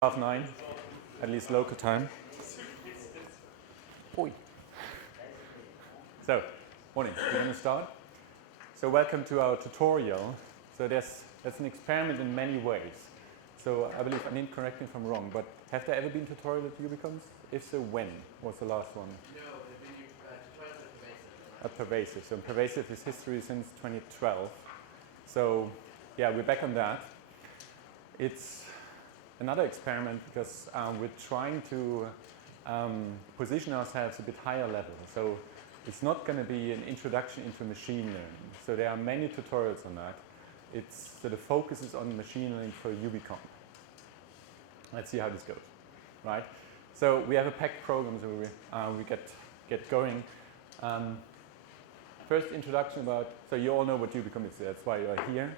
9, at least local time. Oi. So, morning, we're going to start. So welcome to our tutorial. So that's an experiment in many ways. So I believe, Anind, correct me if I'm wrong, but have there ever been tutorials at Ubicomp? If so, when was the last one? No, they've been tutorials at Pervasive. So Pervasive is history since 2012. So yeah, we're back on that. It's another experiment because we're trying to position ourselves a bit higher level. So it's not going to be an introduction into machine learning. So there are many tutorials on that. So the focus is on machine learning for Ubicomp. Let's see how this goes, right? So we have a packed program, so we get going. First introduction about, so you all know what Ubicomp is, that's why you are here.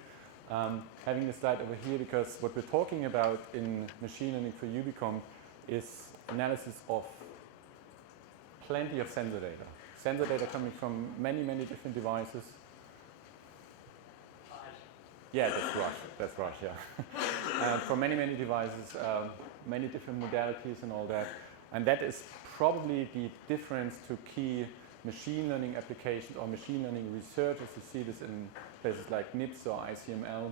Having the slide over here because what we're talking about in machine learning for Ubicomp is analysis of plenty of sensor data. Sensor data coming from many, many different devices. Yeah, that's right, yeah. From many, many devices, many different modalities and all that. And that is probably the difference to key machine learning applications or machine learning research, as you see this in places like NIPS or ICML.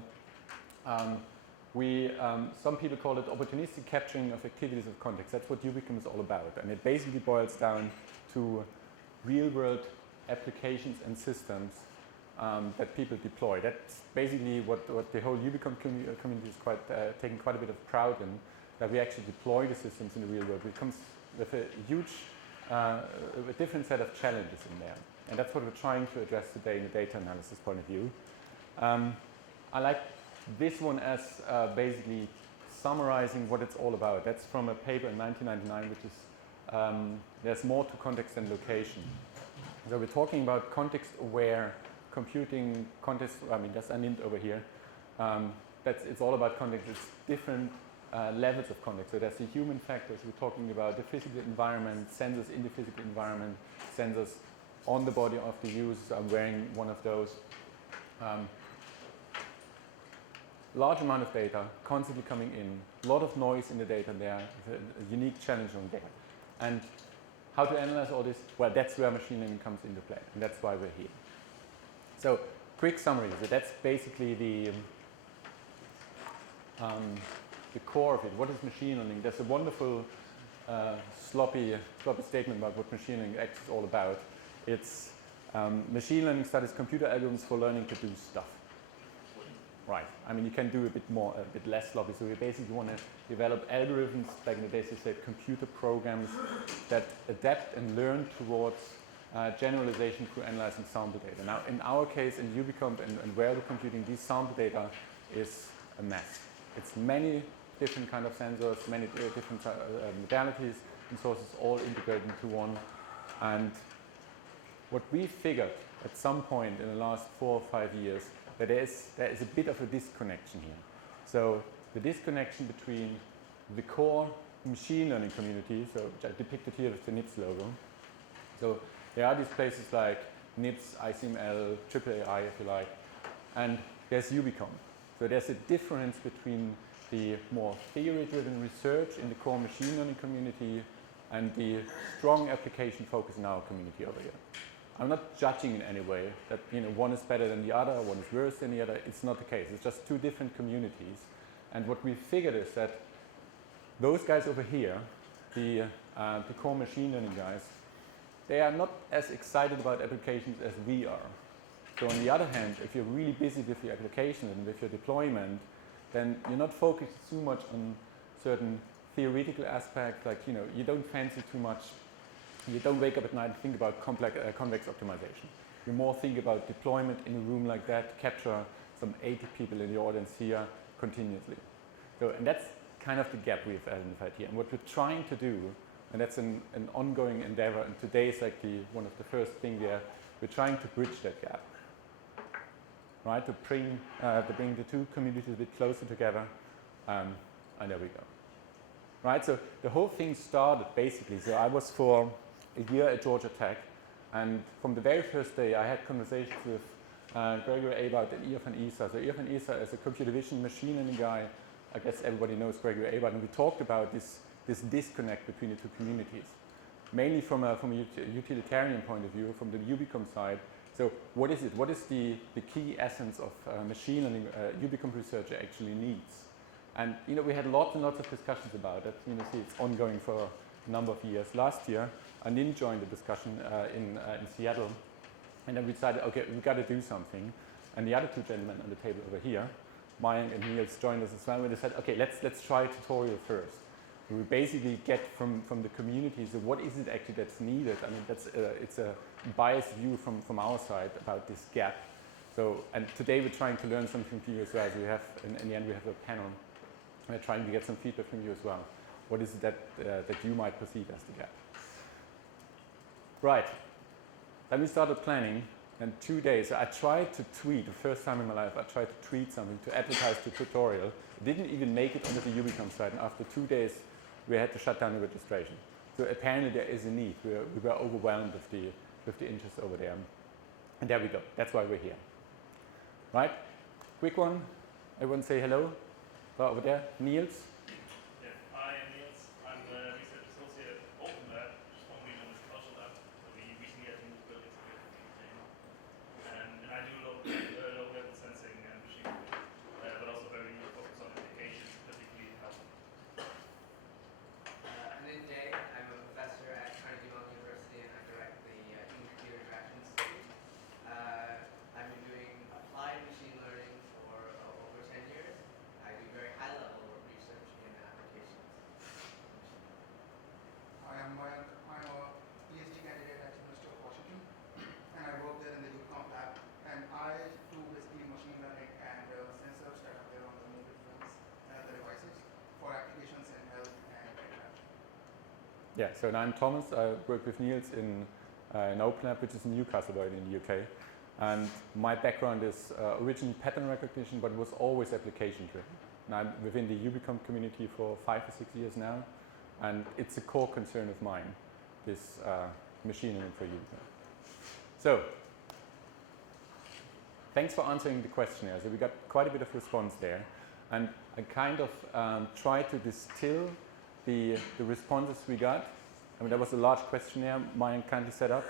Some people call it opportunistic capturing of activities of context. That's what Ubicomp is all about. And it basically boils down to real-world applications and systems that people deploy. That's basically what the whole Ubicomp community is taking quite a bit of pride in, that we actually deploy the systems in the real world. It comes with a huge a different set of challenges in there. And that's what we're trying to address today in the data analysis point of view. I like this one as basically summarizing what it's all about. That's from a paper in 1999, which is there's more to context than location. So we're talking about context-aware computing, that's Anind over here. It's all about context. It's different levels of context. So there's the human factors. We're talking about the physical environment, sensors in the physical environment, sensors on the body of the user. I'm wearing one of those. Large amount of data constantly coming in. A lot of noise in the data there. A unique challenge on there. And how to analyze all this? Well, that's where machine learning comes into play. And that's why we're here. So, quick summary. So that's basically the core of it. What is machine learning? There's a wonderful sloppy statement about what machine learning actually is all about. It's machine learning studies computer algorithms for learning to do stuff. Right. I mean, you can do a bit less sloppy. So we basically want to develop algorithms, back in the days they said computer programs that adapt and learn towards generalization through analyzing sample data. Now, in our case, in Ubicomp and wearable computing, these sample data is a mess. It's many different kind of sensors, many different modalities and sources all integrated into one. And what we figured at some point in the last 4 or 5 years, that there is a bit of a disconnection here. So the disconnection between the core machine learning community, so which I depicted here with the NIPS logo. So there are these places like NIPS, ICML, AAAI if you like, and there's Ubicomp. So there's a difference between the more theory-driven research in the core machine learning community and the strong application focus in our community over here. I'm not judging in any way that one is better than the other, one is worse than the other. It's not the case. It's just two different communities. And what we figured is that those guys over here, the core machine learning guys, they are not as excited about applications as we are. So on the other hand, if you're really busy with your application and with your deployment, then you're not focused too much on certain theoretical aspects, like you don't fancy too much. You don't wake up at night and think about convex optimization. You more think about deployment in a room like that, capture some 80 people in the audience here continuously. So, and that's kind of the gap we've identified here. And what we're trying to do, and that's an ongoing endeavor, and today is like one of the first things we're trying to bridge that gap. Right, to bring the two communities a bit closer together, and there we go. Right, so the whole thing started basically, so I was for a year at Georgia Tech, and from the very first day I had conversations with Gregory Abart and Irfan Issa. So Irfan Issa is a computer vision machine learning guy I guess everybody knows Gregory Abart, and we talked about this disconnect between the two communities, mainly from a utilitarian point of view, from the Ubicomp side. So what is it? What is the key essence of machine learning Ubicomp researcher actually needs? And we had lots and lots of discussions about it. See, it's ongoing for a number of years. Last year, Anind joined the discussion in Seattle, and then we decided, okay, we've got to do something. And the other two gentlemen on the table over here, Mayank and Nils, joined us as well. And they said, okay, let's try a tutorial first. We basically get from the community, so what is it actually that's needed? I mean, it's a biased view from our side about this gap. So, and today we're trying to learn something from you as well. So we have, in the end, we have a panel. We're trying to get some feedback from you as well. What is it that you might perceive as the gap? Right. Then we started planning, and 2 days. I tried to tweet, the first time in my life, I tried to tweet something to advertise the tutorial. It didn't even make it onto the Ubicomp site, and after 2 days, we had to shut down the registration. So apparently there is a need. We were overwhelmed with the interest over there. And there we go. That's why we're here. Right? Quick one. Everyone say hello. Over there, Nils. Yeah, I am Nils. I'm a research associate at OpenLab, which is formerly known as Culture Lab. So we recently had to move buildings together to maintain. And I do low-level sensing and machine learning, but also very focused on applications, particularly in health. Anind, I'm a professor at Carnegie Mellon University, and I direct the Human Computer Interaction Institute. I've been doing applied machine learning for over 10 years. I do very high-level research in applications. I am Mayank. I'm a PhD candidate at University of Washington, and I work there in the Ubicomp lab. And I do basically machine learning and sensors that are there on the mobile phones and other devices for applications in health and agriculture. Yeah, so I'm Thomas. I work with Nils in OpenLab, which is in Newcastle, in the UK. And my background is originally pattern recognition, but was always application driven. And I'm within the Ubicomp community for 5 or 6 years now, and it's a core concern of mine, this machine learning for Ubicomp. So, thanks for answering the questionnaire. So we got quite a bit of response there, and I kind of tried to distill the responses we got. I mean, that was a large questionnaire Mayank kindly set up.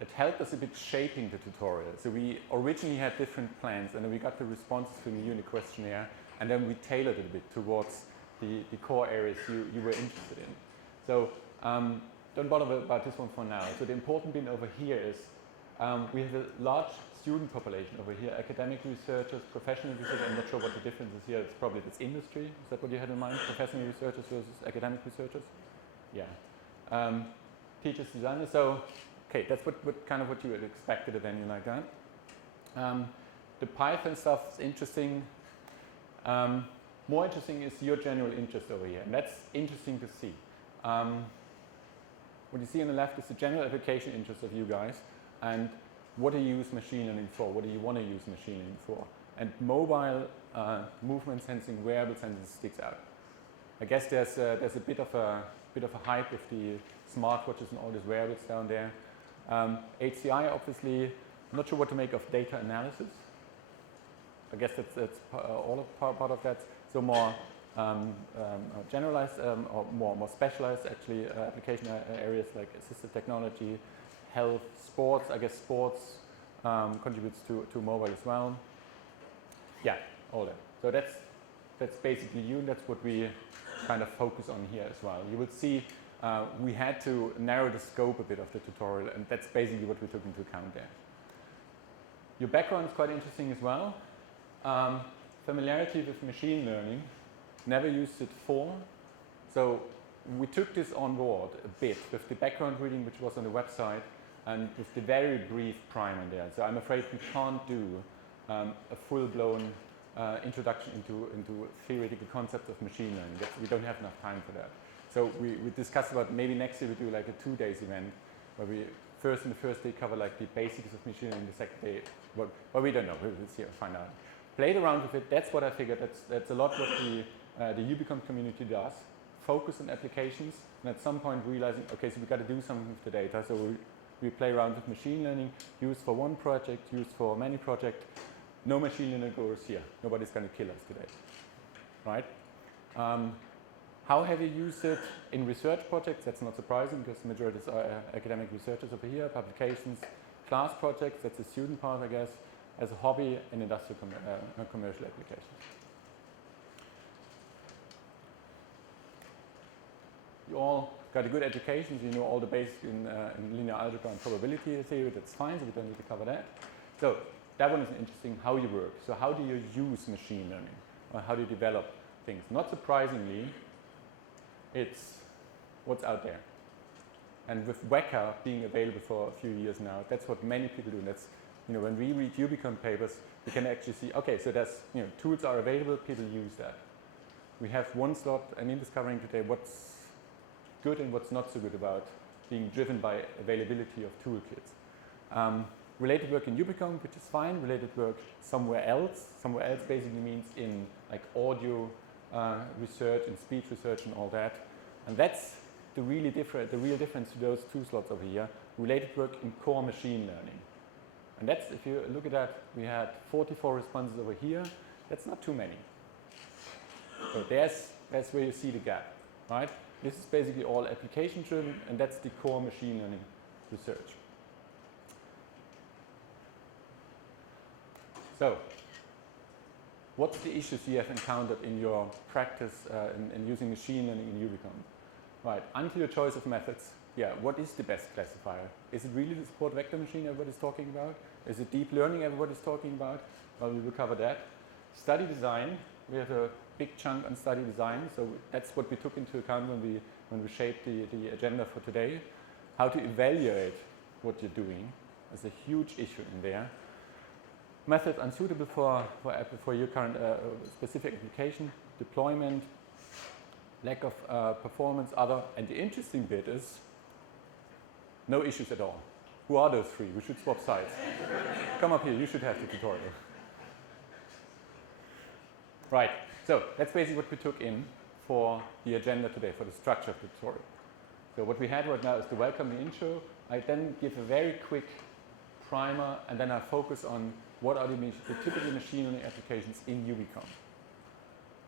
It helped us a bit shaping the tutorial. So we originally had different plans, and then we got the responses from you in the questionnaire, and then we tailored it a bit towards the core areas you were interested in. So don't bother about this one for now. So the important bit over here is we have a large student population over here, academic researchers, professional researchers. I'm not sure what the difference is here. It's probably this industry. Is that what you had in mind? Professional researchers versus academic researchers? Yeah. Teachers, designers. So okay, that's what you had expected of anything like that. The Python stuff is interesting. More interesting is your general interest over here, and that's interesting to see. What you see on the left is the general application interest of you guys, and what do you use machine learning for? What do you want to use machine learning for? And mobile movement sensing, wearable sensing sticks out. I guess there's a bit of a hype with the smartwatches and all these wearables down there. HCI, obviously, I'm not sure what to make of data analysis. I guess that's all part of that. So more generalized or more specialized, actually, application areas like assistive technology, health, sports. I guess sports contributes to mobile as well. Yeah, all that. So that's basically you, and that's what we kind of focus on here as well. You will see we had to narrow the scope a bit of the tutorial, and that's basically what we took into account there. Your background is quite interesting as well. Familiarity with machine learning, never used it for. So we took this on board a bit with the background reading which was on the website and with the very brief primer there. So I'm afraid we can't do a full-blown introduction into theoretical concepts of machine learning. We don't have enough time for that. So we discussed about maybe next year we do like a 2-day event where we in the first day cover like the basics of machine learning, the second day, well we don't know, we'll see, find out. Played around with it, that's what I figured, that's a lot what the Ubicomp community does. Focus on applications, and at some point realizing, okay, so we've got to do something with the data, so we play around with machine learning, used for one project, used for many projects. No machine learning goes here. Nobody's going to kill us today. right? How have you used it in research projects? That's not surprising because the majority are academic researchers over here, publications, class projects, that's the student part, I guess, as a hobby in industrial commercial applications. You all got a good education, so you know all the basics in linear algebra and probability theory, that's fine, so we don't need to cover that. So that one is interesting, how you work. So how do you use machine learning? Or how do you develop things? Not surprisingly, it's what's out there. And with Weka being available for a few years now, that's what many people do. And that's, you know, when we read Ubicomp papers, we can actually see, okay, so that's, you know, tools are available, people use that. We have one slot, Anind is covering today what's good and what's not so good about being driven by availability of toolkits. Related work in Ubicomp, which is fine. Related work somewhere else. Somewhere else basically means in like audio research and speech research and all that. And that's the real difference to those two slots over here. Related work in core machine learning. And that's, if you look at that, we had 44 responses over here. That's not too many. So that's where you see the gap, right? This is basically all application driven, and that's the core machine learning research. So, what's the issues you have encountered in your practice in using machine learning in Ubicomp? Right, until your choice of methods, yeah, what is the best classifier? Is it really the support vector machine everybody's talking about? Is it deep learning everybody's talking about? Well, we will cover that. Study design, we have a big chunk on study design, so that's what we took into account when we shaped the agenda for today. How to evaluate what you're doing is a huge issue in there. Methods unsuitable for your current specific application, deployment, lack of performance, other, and the interesting bit is no issues at all. Who are those three? We should swap sides. Come up here, you should have the tutorial. Right, so that's basically what we took in for the agenda today, for the structure of the tutorial. So what we had right now is the welcome and intro. I then give a very quick primer, and then I focus on what are the typical machine learning applications in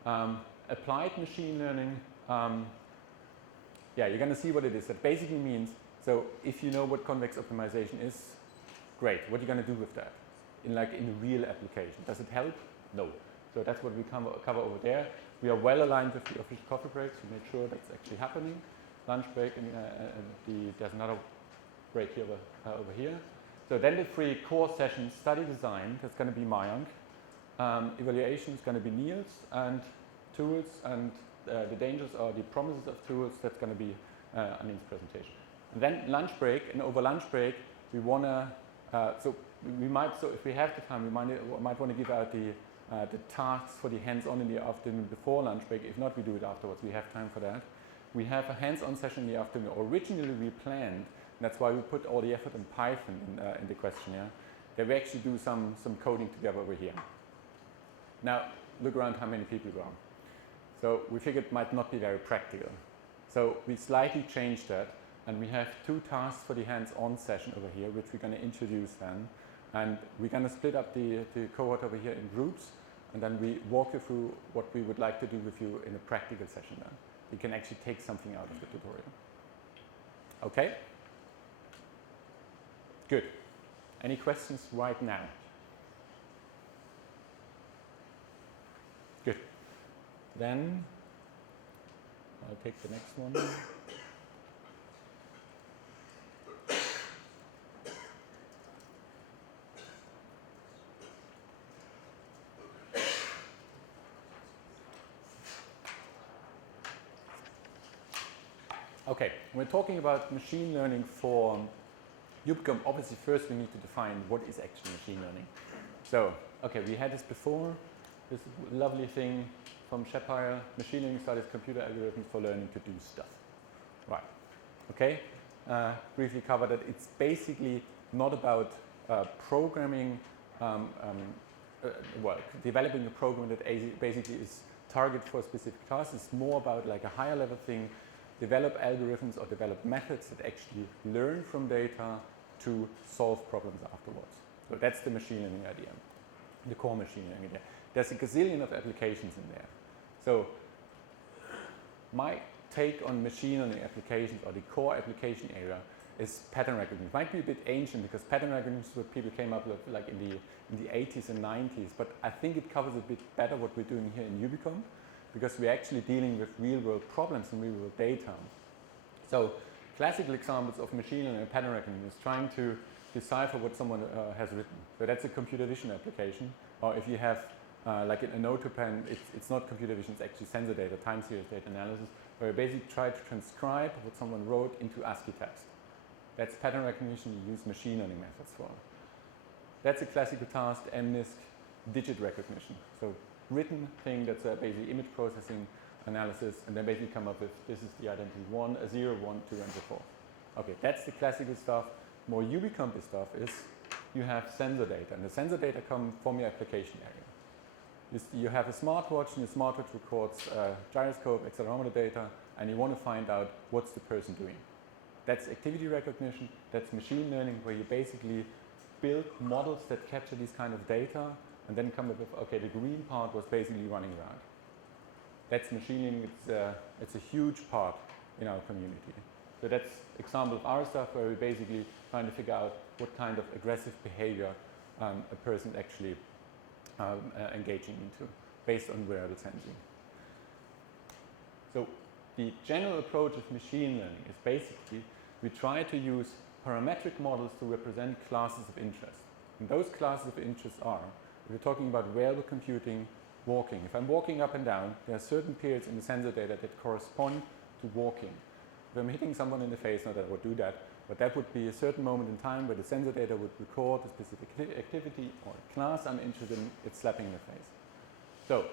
Ubicomp. Applied machine learning, yeah, you're going to see what it is. That basically means, so if you know what convex optimization is, great. What are you going to do with that in a real application? Does it help? No. So that's what we cover over there. We are well aligned with the official coffee breaks to make sure that's actually happening. Lunch break, and there's another break here over here. So then the three core sessions: study design, that's going to be Mayank. Evaluation is going to be Nils, and tools and the dangers or the promises of tools, that's going to be Anind's presentation. And then lunch break, and over lunch break we want to, so if we have the time, we might want to give out the tasks for the hands-on in the afternoon before lunch break. If not, we do it afterwards. We have time for that. We have a hands-on session in the afternoon. Originally we planned, and that's why we put all the effort in Python in the questionnaire, that we actually do some coding together over here. Now, look around how many people go on. So we figured it might not be very practical. So we slightly changed that, and we have two tasks for the hands-on session over here, which we're going to introduce then. And we're going to split up the cohort over here in groups, and then we walk you through what we would like to do with you in a practical session then. You can actually take something out of the tutorial. Okay? Good. Any questions right now? Good. Then I'll take the next one. Okay, we're talking about machine learning for Ubicomp. Obviously, first we need to define what is actually machine learning. So, okay, we had this before, this lovely thing from Shapiro, machine learning studies computer algorithms for learning to do stuff. Right, okay, briefly covered that it's basically not about programming, developing a program that basically is targeted for a specific task. It's more about like a higher level thing. Develop algorithms or develop methods that actually learn from data to solve problems afterwards. So that's the machine learning idea, the core machine learning idea. There's a gazillion of applications in there. So my take on machine learning applications, or the core application area, is pattern recognition. It might be a bit ancient because pattern recognition is what people came up with like in the 80s and 90s, but I think it covers a bit better what we're doing here in Ubicomp, because we're actually dealing with real-world problems and real-world data. So classical examples of machine learning and pattern recognition is trying to decipher what someone has written. So that's a computer vision application. Or if you have like a note-to-pen, it's not computer vision, it's actually sensor data, time series data analysis, where you basically try to transcribe what someone wrote into ASCII text. That's pattern recognition you use machine learning methods for. That's a classical task, MNIST, digit recognition. So written thing that's basically image processing analysis, and then basically come up with this is the identity 1, a 0, 1, 2, and so forth. Okay, that's the classical stuff. More Ubicomp stuff is you have sensor data, and the sensor data come from your application area. You have a smartwatch, and the smartwatch records gyroscope, accelerometer data, and you want to find out what's the person doing. That's activity recognition, that's machine learning, where you basically build models that capture these kind of data, and then come up with, okay, the green part was basically running around. That's machine learning, it's a huge part in our community. So that's example of our stuff where we're basically trying to figure out what kind of aggressive behavior a person is actually engaging into, based on wearable sensing. So the general approach of machine learning is basically we try to use parametric models to represent classes of interest. And those classes of interest are, if we're talking about wearable computing, walking. If I'm walking up and down, there are certain periods in the sensor data that correspond to walking. If I'm hitting someone in the face, not that I would do that, but that would be a certain moment in time where the sensor data would record a specific activity or a class I'm interested in, it's slapping in the face. So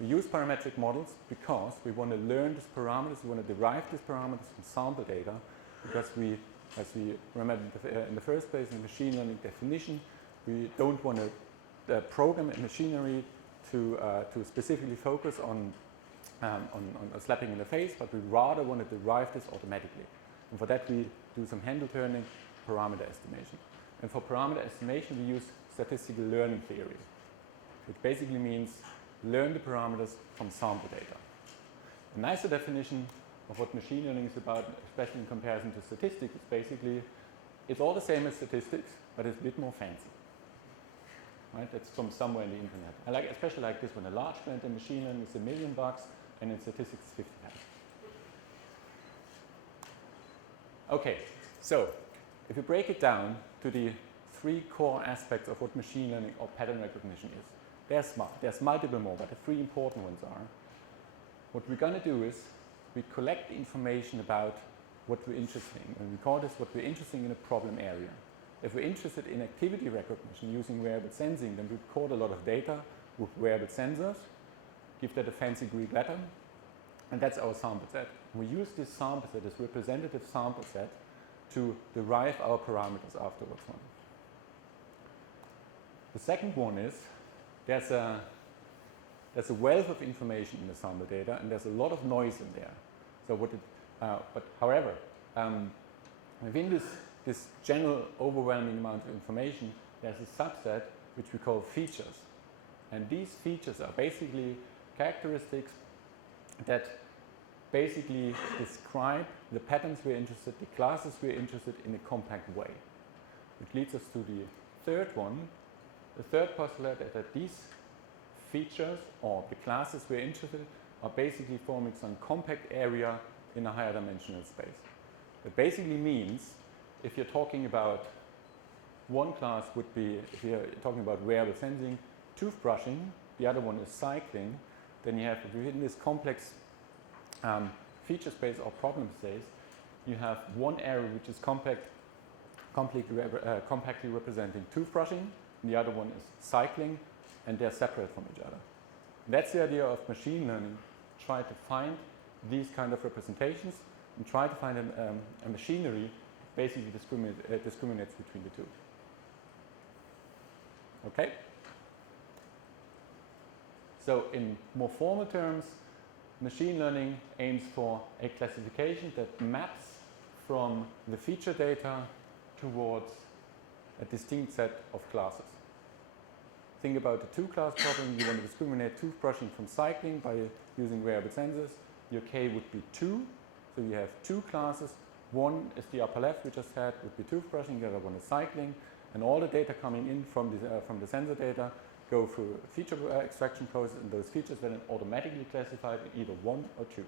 we use parametric models because we want to learn these parameters, we want to derive these parameters from sample data, because we, as we remember in the first place in the machine learning definition, we don't want to program a machinery to specifically focus on slapping in the face, but we rather want to derive this automatically. And for that we do some handle turning, parameter estimation. And for parameter estimation we use statistical learning theory, which basically means learn the parameters from sample data. A nicer definition of what machine learning is about, especially in comparison to statistics, is basically it's all the same as statistics, but it's a bit more fancy. Right? That's from somewhere in the internet. I like, especially like this one. A large grant in machine learning is $1 million, and in statistics, 50 times. Okay, so if you break it down to the 3 core aspects of what machine learning or pattern recognition is, there's multiple more, but the 3 important ones are, what we're going to do is we collect information about what we're interested in, and we call this what we're interested in a problem area. If we're interested in activity recognition using wearable sensing, then we record a lot of data with wearable sensors, give that a fancy Greek letter, and that's our sample set. We use this sample set, this representative sample set, to derive our parameters afterwards. The second one is there's a wealth of information in the sample data, and there's a lot of noise in there. So but however, within this general overwhelming amount of information, there's a subset which we call features. And these features are basically characteristics that basically describe the patterns we're interested, the classes we're interested in a compact way. Which leads us to the third one. The third postulate is that these features or the classes we're interested in are basically forming some compact area in a higher dimensional space. That basically means if you're talking about one class would be, if you're talking about wearable sensing, toothbrushing, the other one is cycling, then you have within this complex feature space or problem space, you have one area which is compactly representing toothbrushing, and the other one is cycling, and they're separate from each other. And that's the idea of machine learning, try to find these kind of representations and try to find a machinery that basically discriminates between the two. Okay? So in more formal terms, machine learning aims for a classification that maps from the feature data towards a distinct set of classes. Think about the 2-class problem. You want to discriminate toothbrushing from cycling by using variable sensors, your K would be 2. So you have 2 classes. One is the upper left, we just had, would be toothbrushing, the other one is cycling. And all the data coming in from the sensor data go through a feature extraction process, and those features then automatically classified in either 1 or 2.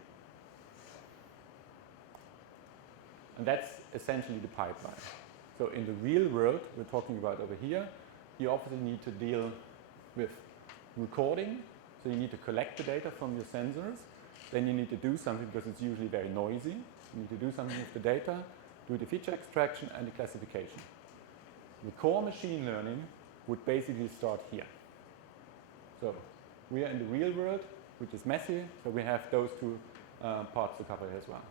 And that's essentially the pipeline. So in the real world, we're talking about over here, you obviously need to deal with recording. So you need to collect the data from your sensors. Then you need to do something, because it's usually very noisy. You need to do something with the data, do the feature extraction and the classification. The core machine learning would basically start here. So we are in the real world, which is messy, so we have those 2 parts to cover as well.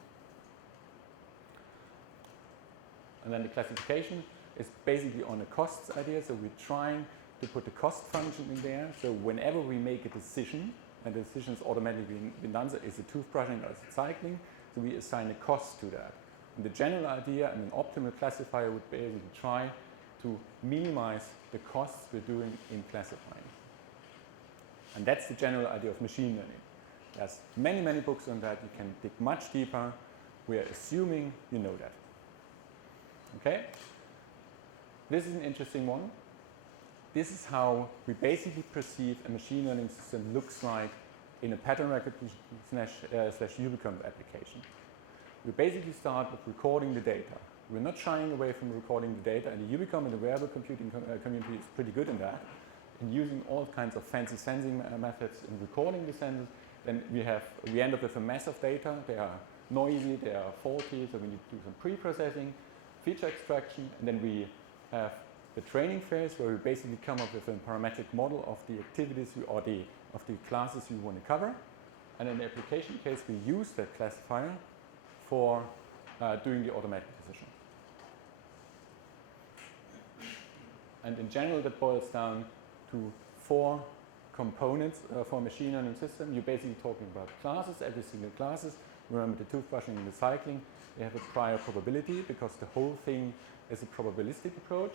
And then the classification is basically on a costs idea, so we're trying to put the cost function in there, so whenever we make a decision, and the decision is automatically been done, so is it toothbrushing or is it cycling, so we assign a cost to that. And the general idea and an optimal classifier would basically try to minimize the costs we're doing in classifying. And that's the general idea of machine learning. There's many, many books on that. You can dig much deeper. We are assuming you know that. Okay? This is an interesting one. This is how we basically perceive a machine learning system looks like in a pattern recognition slash Ubicomp application. We basically start with recording the data. We're not shying away from recording the data, and the Ubicomp and the variable computing community is pretty good in that. And using all kinds of fancy sensing methods in recording the sensors, then we end up with a mess of data. They are noisy, they are faulty, so we need to do some pre-processing, feature extraction, and then we have the training phase where we basically come up with a parametric model of the activities of the classes we want to cover. And in the application case, we use that classifier for doing the automatic decision. And in general, that boils down to 4 components for a machine learning system. You're basically talking about classes, every single classes. Remember the toothbrushing and the cycling, they have a prior probability because the whole thing is a probabilistic approach.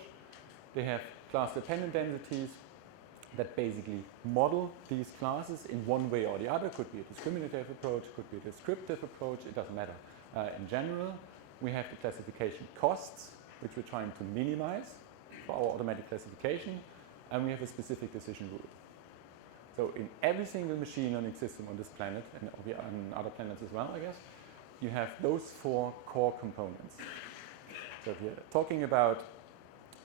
They have class-dependent densities that basically model these classes in one way or the other. Could be a discriminative approach, could be a descriptive approach, it doesn't matter. In general, we have the classification costs, which we're trying to minimize for our automatic classification, and we have a specific decision rule. So in every single machine learning system on this planet, and on other planets as well, I guess, you have those 4 core components. So if you're talking about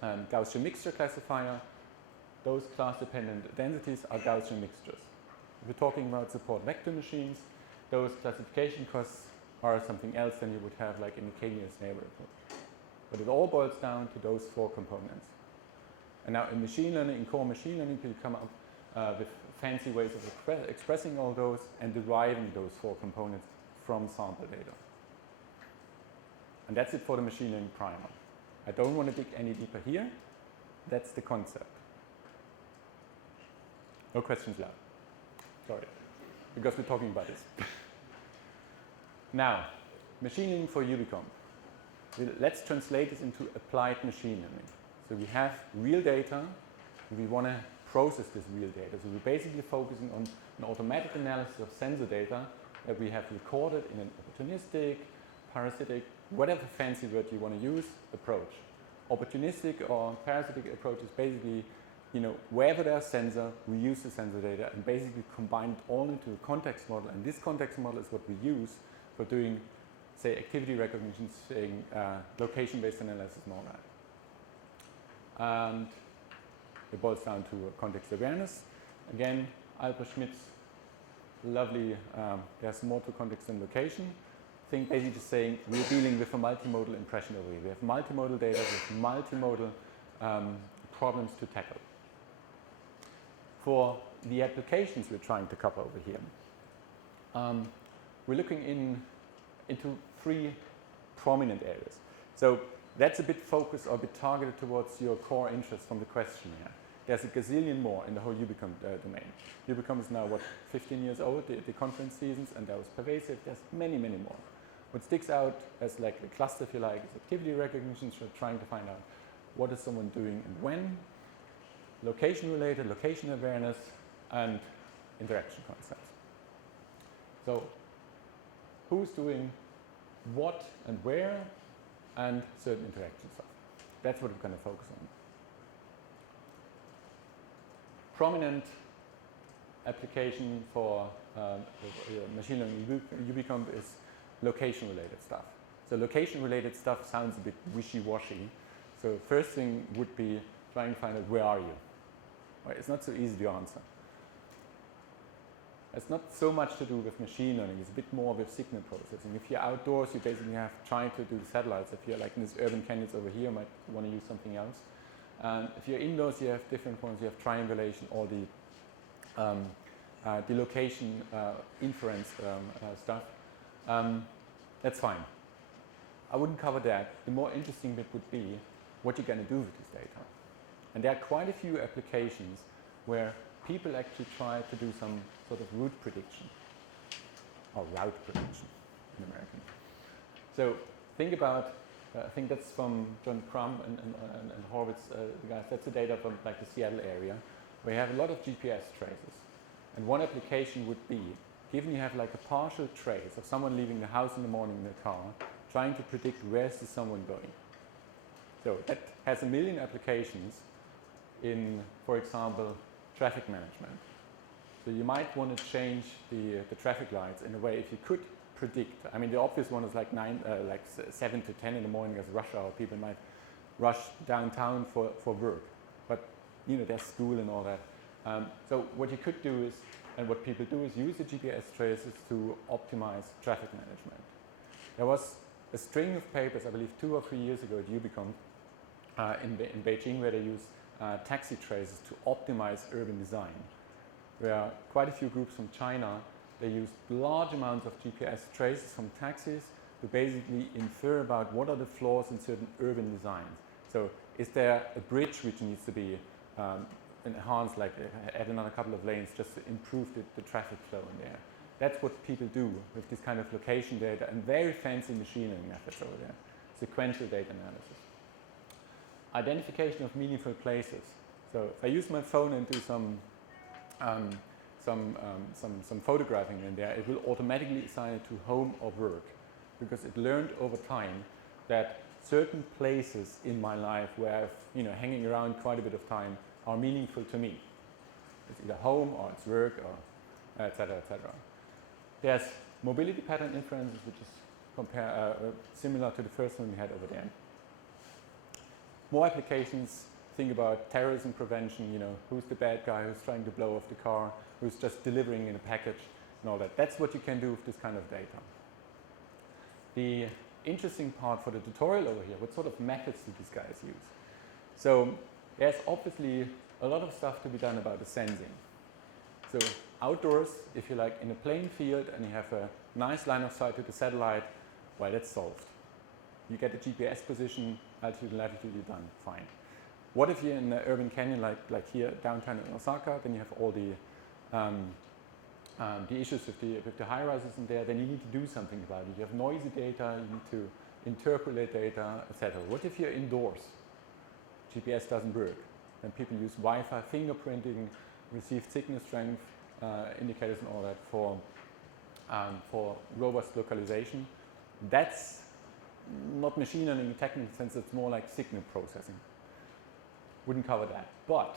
Gaussian mixture classifier, those class-dependent densities are Gaussian mixtures. If you're talking about support vector machines, those classification costs are something else than you would have like in the k-nearest neighbor approach. But it all boils down to those 4 components. And now in machine learning, in core machine learning, you come up with fancy ways of expressing all those and deriving those 4 components from sample data. And that's it for the machine learning primer. I don't want to dig any deeper here. That's the concept. No questions left. Sorry, because we're talking about this. Now, machine learning for Ubicomp. Let's translate this into applied machine learning. So we have real data, and we want to process this real data. So we're basically focusing on an automatic analysis of sensor data that we have recorded in an opportunistic, parasitic, whatever fancy word you want to use, approach. Opportunistic or parasitic approach is basically, wherever there's sensor, we use the sensor data and basically combine it all into a context model. And this context model is what we use for doing, say, activity recognition, saying location-based analysis and all that. And it boils down to context awareness. Again, Albert Schmidt's lovely, there's more to context than location. Thing basically just saying we're dealing with a multimodal impression over here. We have multimodal data with multimodal problems to tackle. For the applications we're trying to cover over here, we're looking into 3 prominent areas. So that's a bit focused or a bit targeted towards your core interest from the question here. There's a gazillion more in the whole Ubicomp domain. Ubicomp is now, 15 years old, the conference seasons, and that was pervasive. There's many, many more. What sticks out as like a cluster, if you like, is activity recognition, so trying to find out what is someone doing and when, location related, location awareness, and interaction concepts. So who's doing what and where, and certain interaction stuff. That's what we're going to focus on. Prominent application for machine learning Ubicomp is location-related stuff. So location-related stuff sounds a bit wishy-washy. So first thing would be trying to find out where are you. Well, it's not so easy to answer. It's not so much to do with machine learning. It's a bit more with signal processing. If you're outdoors, you basically have trying to do the satellites. If you're like in these urban canyons over here, you might want to use something else. If you're indoors, you have different ones. You have triangulation or the location inference stuff. That's fine. I wouldn't cover that. The more interesting bit would be what you're going to do with this data. And there are quite a few applications where people actually try to do some sort of route prediction, or route prediction in American. So think about, I think that's from John Crum and Horvitz, the guys, that's the data from like the Seattle area, where you have a lot of GPS traces. And one application would be, given you have like a partial trace of someone leaving the house in the morning in a car, trying to predict where's this someone going. So that has a million applications in, for example, traffic management. So you might want to change the traffic lights in a way if you could predict. I mean, the obvious one is like 7 to 10 in the morning as rush hour. People might rush downtown for work, but you know, there's school and all that. So what you could do is, and what people do is use the GPS traces to optimize traffic management. There was a string of papers, I believe 2 or 3 years ago at Ubicomp in Beijing, where they used taxi traces to optimize urban design. Where quite a few groups from China, they used large amounts of GPS traces from taxis to basically infer about what are the flaws in certain urban designs. So is there a bridge which needs to be enhanced, like add another couple of lanes just to improve the traffic flow in there. That's what people do with this kind of location data and very fancy machine learning methods over there. Sequential data analysis. Identification of meaningful places. So if I use my phone and do some photographing in there, it will automatically assign it to home or work, because it learned over time that certain places in my life where I've hanging around quite a bit of time are meaningful to me. It's either home or it's work or etc. etc. There's mobility pattern inferences, which is similar to the first one we had over there. More applications. Think about terrorism prevention, who's the bad guy who's trying to blow off the car, who's just delivering in a package and all that. That's what you can do with this kind of data. The interesting part for the tutorial over here, what sort of methods do these guys use? So there's obviously a lot of stuff to be done about the sensing. So outdoors, if you're like in a plain field and you have a nice line of sight to the satellite, well, that's solved. You get the GPS position, altitude and latitude, you're done, fine. What if you're in an urban canyon like here downtown in Osaka? Then you have all the issues with the high rises in there. Then you need to do something about it. You have noisy data. You need to interpolate data, etc. What if you're indoors? GPS doesn't work. Then people use Wi-Fi fingerprinting, received signal strength indicators and all that for robust localization. That's not machine learning in a technical sense. It's more like signal processing. Wouldn't cover that. But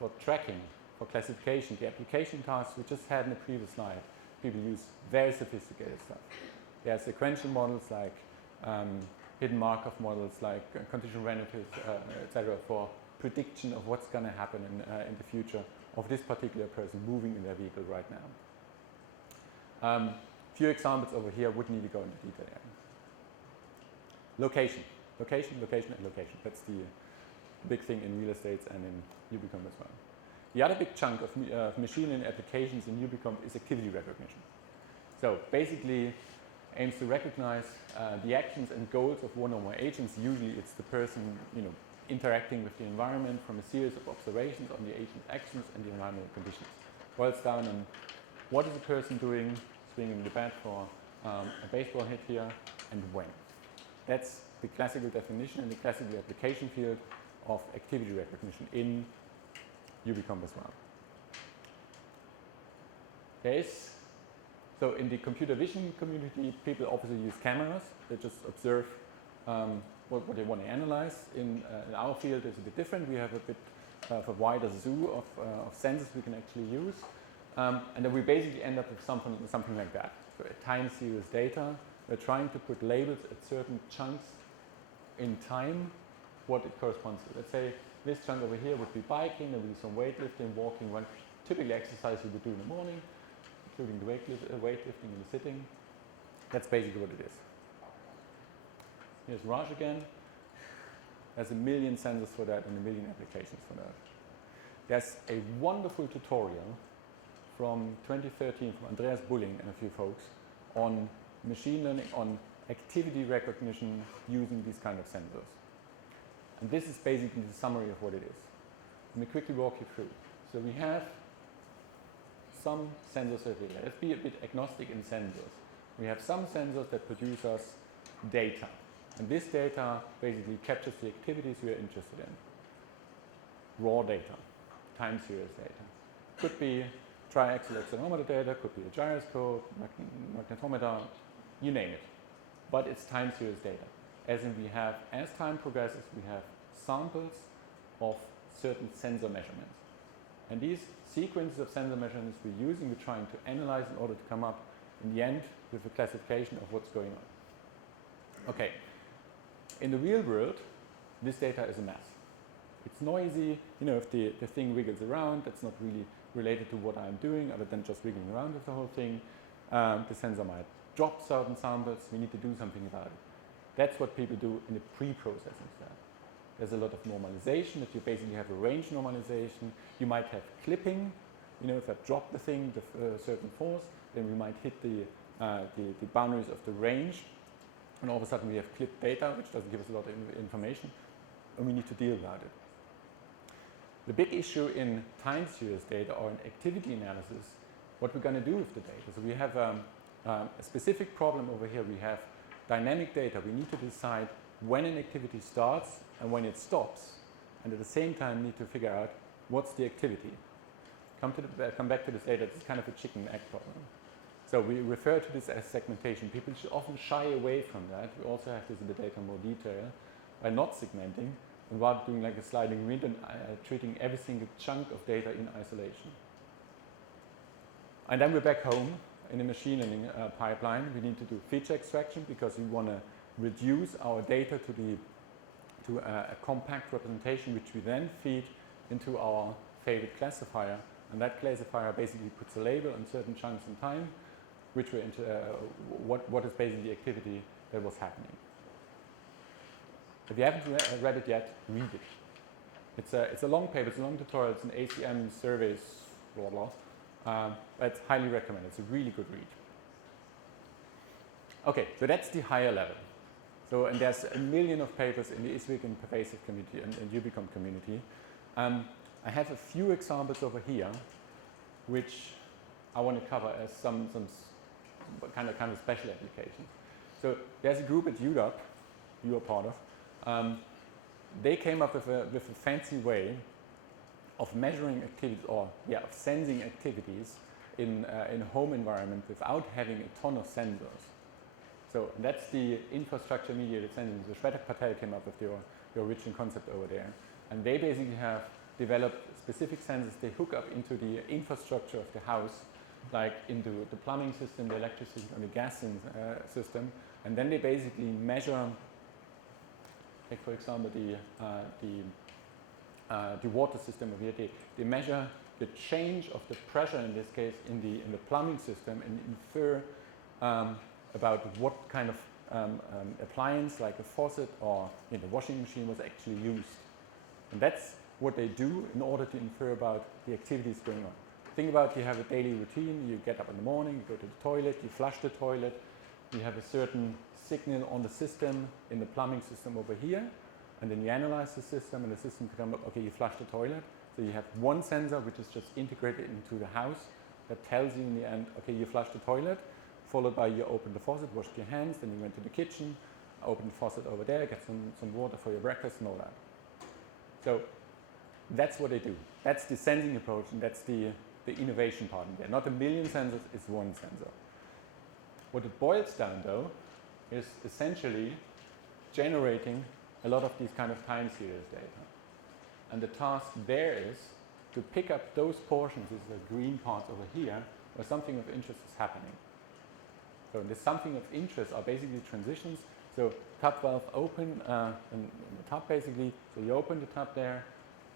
for tracking, for classification, the application tasks we just had in the previous slide, people use very sophisticated stuff. There are sequential models like hidden Markov models like conditional relatives, etc. for prediction of what's going to happen in the future of this particular person moving in their vehicle right now. Few examples over here, wouldn't need to go into detail there. Location. Location, location, and location. That's the big thing in real estate and in Ubicomp as well. The other big chunk of machine learning applications in Ubicomp is activity recognition. So basically aims to recognize the actions and goals of one or more agents. Usually it's the person interacting with the environment from a series of observations on the agent's actions and the environmental conditions. Boils down on what is the person doing, swinging the bat for a baseball hit here, and when. That's the classical definition and the classical application field of activity recognition in Ubicomp as well. There is So in the computer vision community, people obviously use cameras. They just observe what they want to analyze. In our field, it's a bit different. We have a bit of a wider zoo of sensors we can actually use. And then we basically end up with something like that. So a time series data, we're trying to put labels at certain chunks in time, what it corresponds to. Let's say this chunk over here would be biking, there would be some weightlifting, walking, one typically exercise you would do in the morning, including the weightlifting and the sitting. That's basically what it is. Here's Raj again. There's a million sensors for that and a million applications for that. There's a wonderful tutorial from 2013 from Andreas Bulling and a few folks on machine learning, on activity recognition using these kind of sensors. And this is basically the summary of what it is. Let me quickly walk you through. So we have some sensors over here. Let's be a bit agnostic in sensors. We have some sensors that produce us data. And this data basically captures the activities we are interested in. Raw data, time series data. Could be triaxial accelerometer data, could be a gyroscope, magnetometer, you name it. But it's time series data. As in as time progresses, we have samples of certain sensor measurements. And these sequences of sensor measurements we're using, we're trying to analyze in order to come up in the end with a classification of what's going on. Okay. In the real world, this data is a mess. It's noisy, if the thing wiggles around, that's not really related to what I'm doing other than just wiggling around with the whole thing. The sensor might drop certain samples, we need to do something about it. That's what people do in the pre-processing step. There's a lot of normalization, that you basically have a range normalization. You might have clipping, if I drop the thing with a certain force, then we might hit the boundaries of the range. And all of a sudden we have clipped data, which doesn't give us a lot of information, and we need to deal about it. The big issue in time series data or in activity analysis, what we're going to do with the data. So we have a specific problem over here. We have dynamic data. We need to decide when an activity starts and when it stops, and at the same time need to figure out what's the activity. Come back to this later. It's kind of a chicken egg problem. So we refer to this as segmentation. People should often shy away from that. We also have this in the data in more detail by not segmenting and rather doing like a sliding window and treating every single chunk of data in isolation. And then we're back home in the machine learning pipeline. We need to do feature extraction because we want to reduce our data to a compact representation, which we then feed into our favorite classifier. And that classifier basically puts a label on certain chunks in time, which we're into, what is basically the activity that was happening. If you haven't read it yet, read it. It's a long paper, it's a long tutorial, it's an ACM surveys, blah, blah. But it's highly recommended, it's a really good read. Okay, so that's the higher level. So, and there's a million of papers in the ISWIG and pervasive community and Ubicomp community. I have a few examples over here, which I want to cover as some kind of special applications. So there's a group at UW, you are part of. They came up with a fancy way of measuring activities, of sensing activities in a home environment without having a ton of sensors. So that's the infrastructure mediated sensing. So Shweta Patel came up with the original concept over there. And they basically have developed specific sensors they hook up into the infrastructure of the house, like into the plumbing system, the electricity, and the gas system. And then they basically measure, like for example, the water system over here. They measure the change of the pressure, in this case, in the plumbing system, and infer about what kind of appliance, like a faucet or the washing machine, was actually used. And that's what they do in order to infer about the activities going on. Think about, you have a daily routine, you get up in the morning, you go to the toilet, you flush the toilet, you have a certain signal on the system, in the plumbing system over here, and then you analyze the system, and the system can come up, okay, you flush the toilet. So you have one sensor which is just integrated into the house that tells you in the end, okay, you flush the toilet, followed by you open the faucet, wash your hands, then you went to the kitchen, open the faucet over there, get some water for your breakfast and all that. So that's what they do. That's the sensing approach, and that's the innovation part in there. Not a million sensors, it's one sensor. What it boils down, though, is essentially generating a lot of these kind of time series data. And the task there is to pick up those portions, these are the green parts over here, where something of interest is happening. So the something of interest are basically transitions. So tap valve open in the tap basically. So you open the tap there,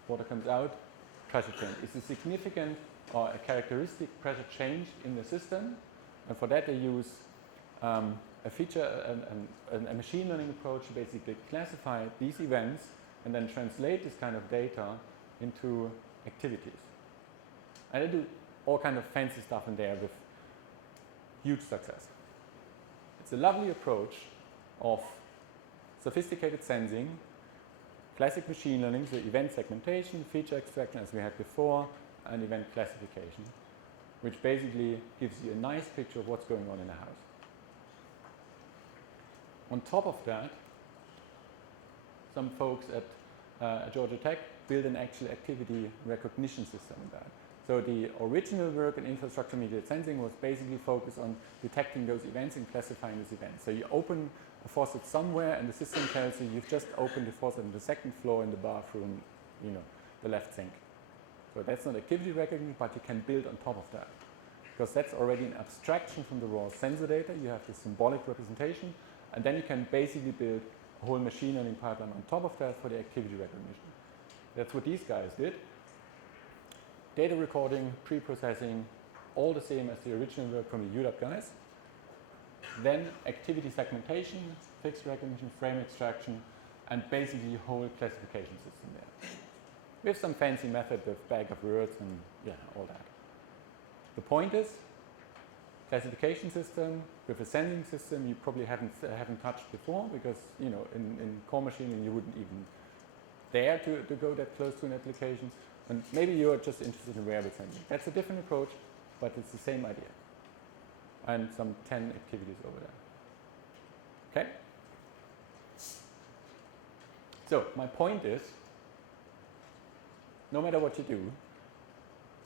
water comes out, pressure change. It's a significant or a characteristic pressure change in the system. And for that they use a feature, a machine learning approach to basically classify these events and then translate this kind of data into activities. And they do all kind of fancy stuff in there with huge success. It's a lovely approach of sophisticated sensing, classic machine learning, so event segmentation, feature extraction as we had before, and event classification, which basically gives you a nice picture of what's going on in a house. On top of that, some folks at Georgia Tech build an actual activity recognition system in that. So the original work in infrastructure mediated sensing was basically focused on detecting those events and classifying those events. So you open a faucet somewhere and the system tells you you've just opened the faucet on the second floor in the bathroom, the left sink. So that's not activity recognition, but you can build on top of that. Because that's already an abstraction from the raw sensor data. You have the symbolic representation, and then you can basically build a whole machine learning pipeline on top of that for the activity recognition. That's what these guys did. Data recording, pre-processing, all the same as the original work from the UDAP guys. Then activity segmentation, fixed recognition, frame extraction, and basically whole classification system there. With some fancy method with bag of words and all that. The point is, classification system with a sensing system you probably haven't touched before, because in core machining you wouldn't even dare to go that close to an application. And maybe you're just interested in wearable sensing. That's a different approach, but it's the same idea. And some 10 activities over there. Okay? So my point is, no matter what you do,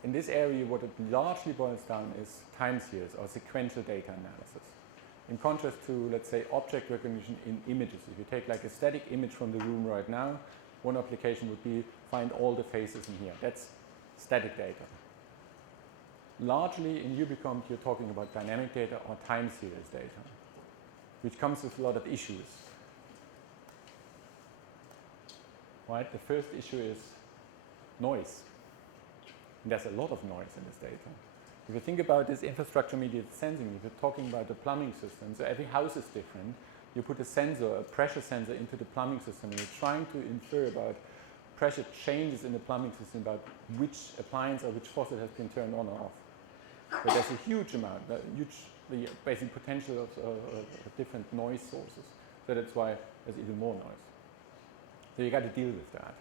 in this area what it largely boils down is time series or sequential data analysis. In contrast to, let's say, object recognition in images. If you take like a static image from the room right now, one application would be find all the faces in here. That's static data. Largely in Ubicomp you're talking about dynamic data or time series data, which comes with a lot of issues. Right? The first issue is noise. And there's a lot of noise in this data. If you think about this infrastructure mediated sensing, if you're talking about the plumbing system, so every house is different. You put a sensor, a pressure sensor into the plumbing system, and you're trying to infer about pressure changes in the plumbing system, about which appliance or which faucet has been turned on or off. So there's a huge amount, the basic potential of different noise sources. So that's why there's even more noise. So you got to deal with that.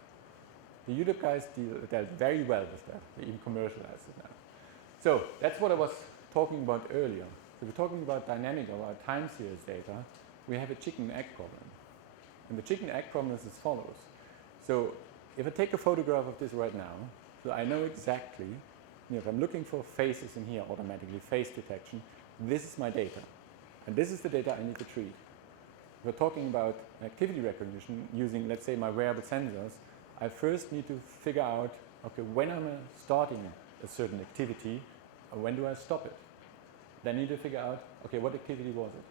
The UDAP guys dealt very well with that. They even commercialized it now. So that's what I was talking about earlier. So we're talking about dynamic or time series data. We have a chicken egg problem. And the chicken egg problem is as follows. So if I take a photograph of this right now, so I know exactly, if I'm looking for faces in here automatically, face detection, this is my data. And this is the data I need to treat. If we're talking about activity recognition using, let's say, my wearable sensors, I first need to figure out, okay, when am I starting a certain activity, or when do I stop it? Then I need to figure out, okay, what activity was it?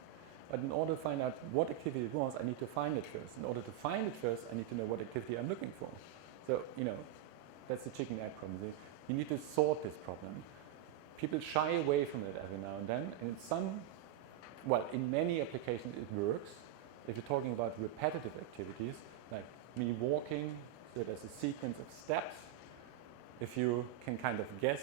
But in order to find out what activity it was, I need to find it first. In order to find it first, I need to know what activity I'm looking for. So, that's the chicken egg problem. You need to sort this problem. People shy away from it every now and then, and in many applications it works. If you're talking about repetitive activities, like me walking, so there's a sequence of steps. If you can kind of guess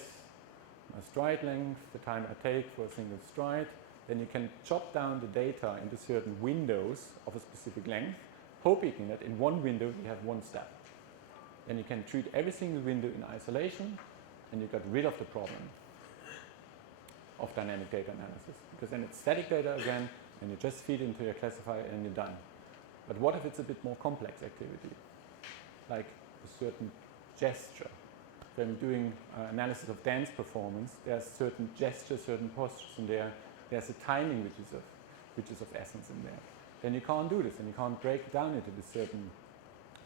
my stride length, the time I take for a single stride, then you can chop down the data into certain windows of a specific length, hoping that in one window you have one step. Then you can treat every single window in isolation, and you got rid of the problem of dynamic data analysis. Because then it's static data again, and you just feed into your classifier and you're done. But what if it's a bit more complex activity? Like a certain gesture. When I'm doing analysis of dance performance, there's certain gestures, certain postures in there there's a timing which is of essence in there. Then you can't do this, and you can't break it down into this certain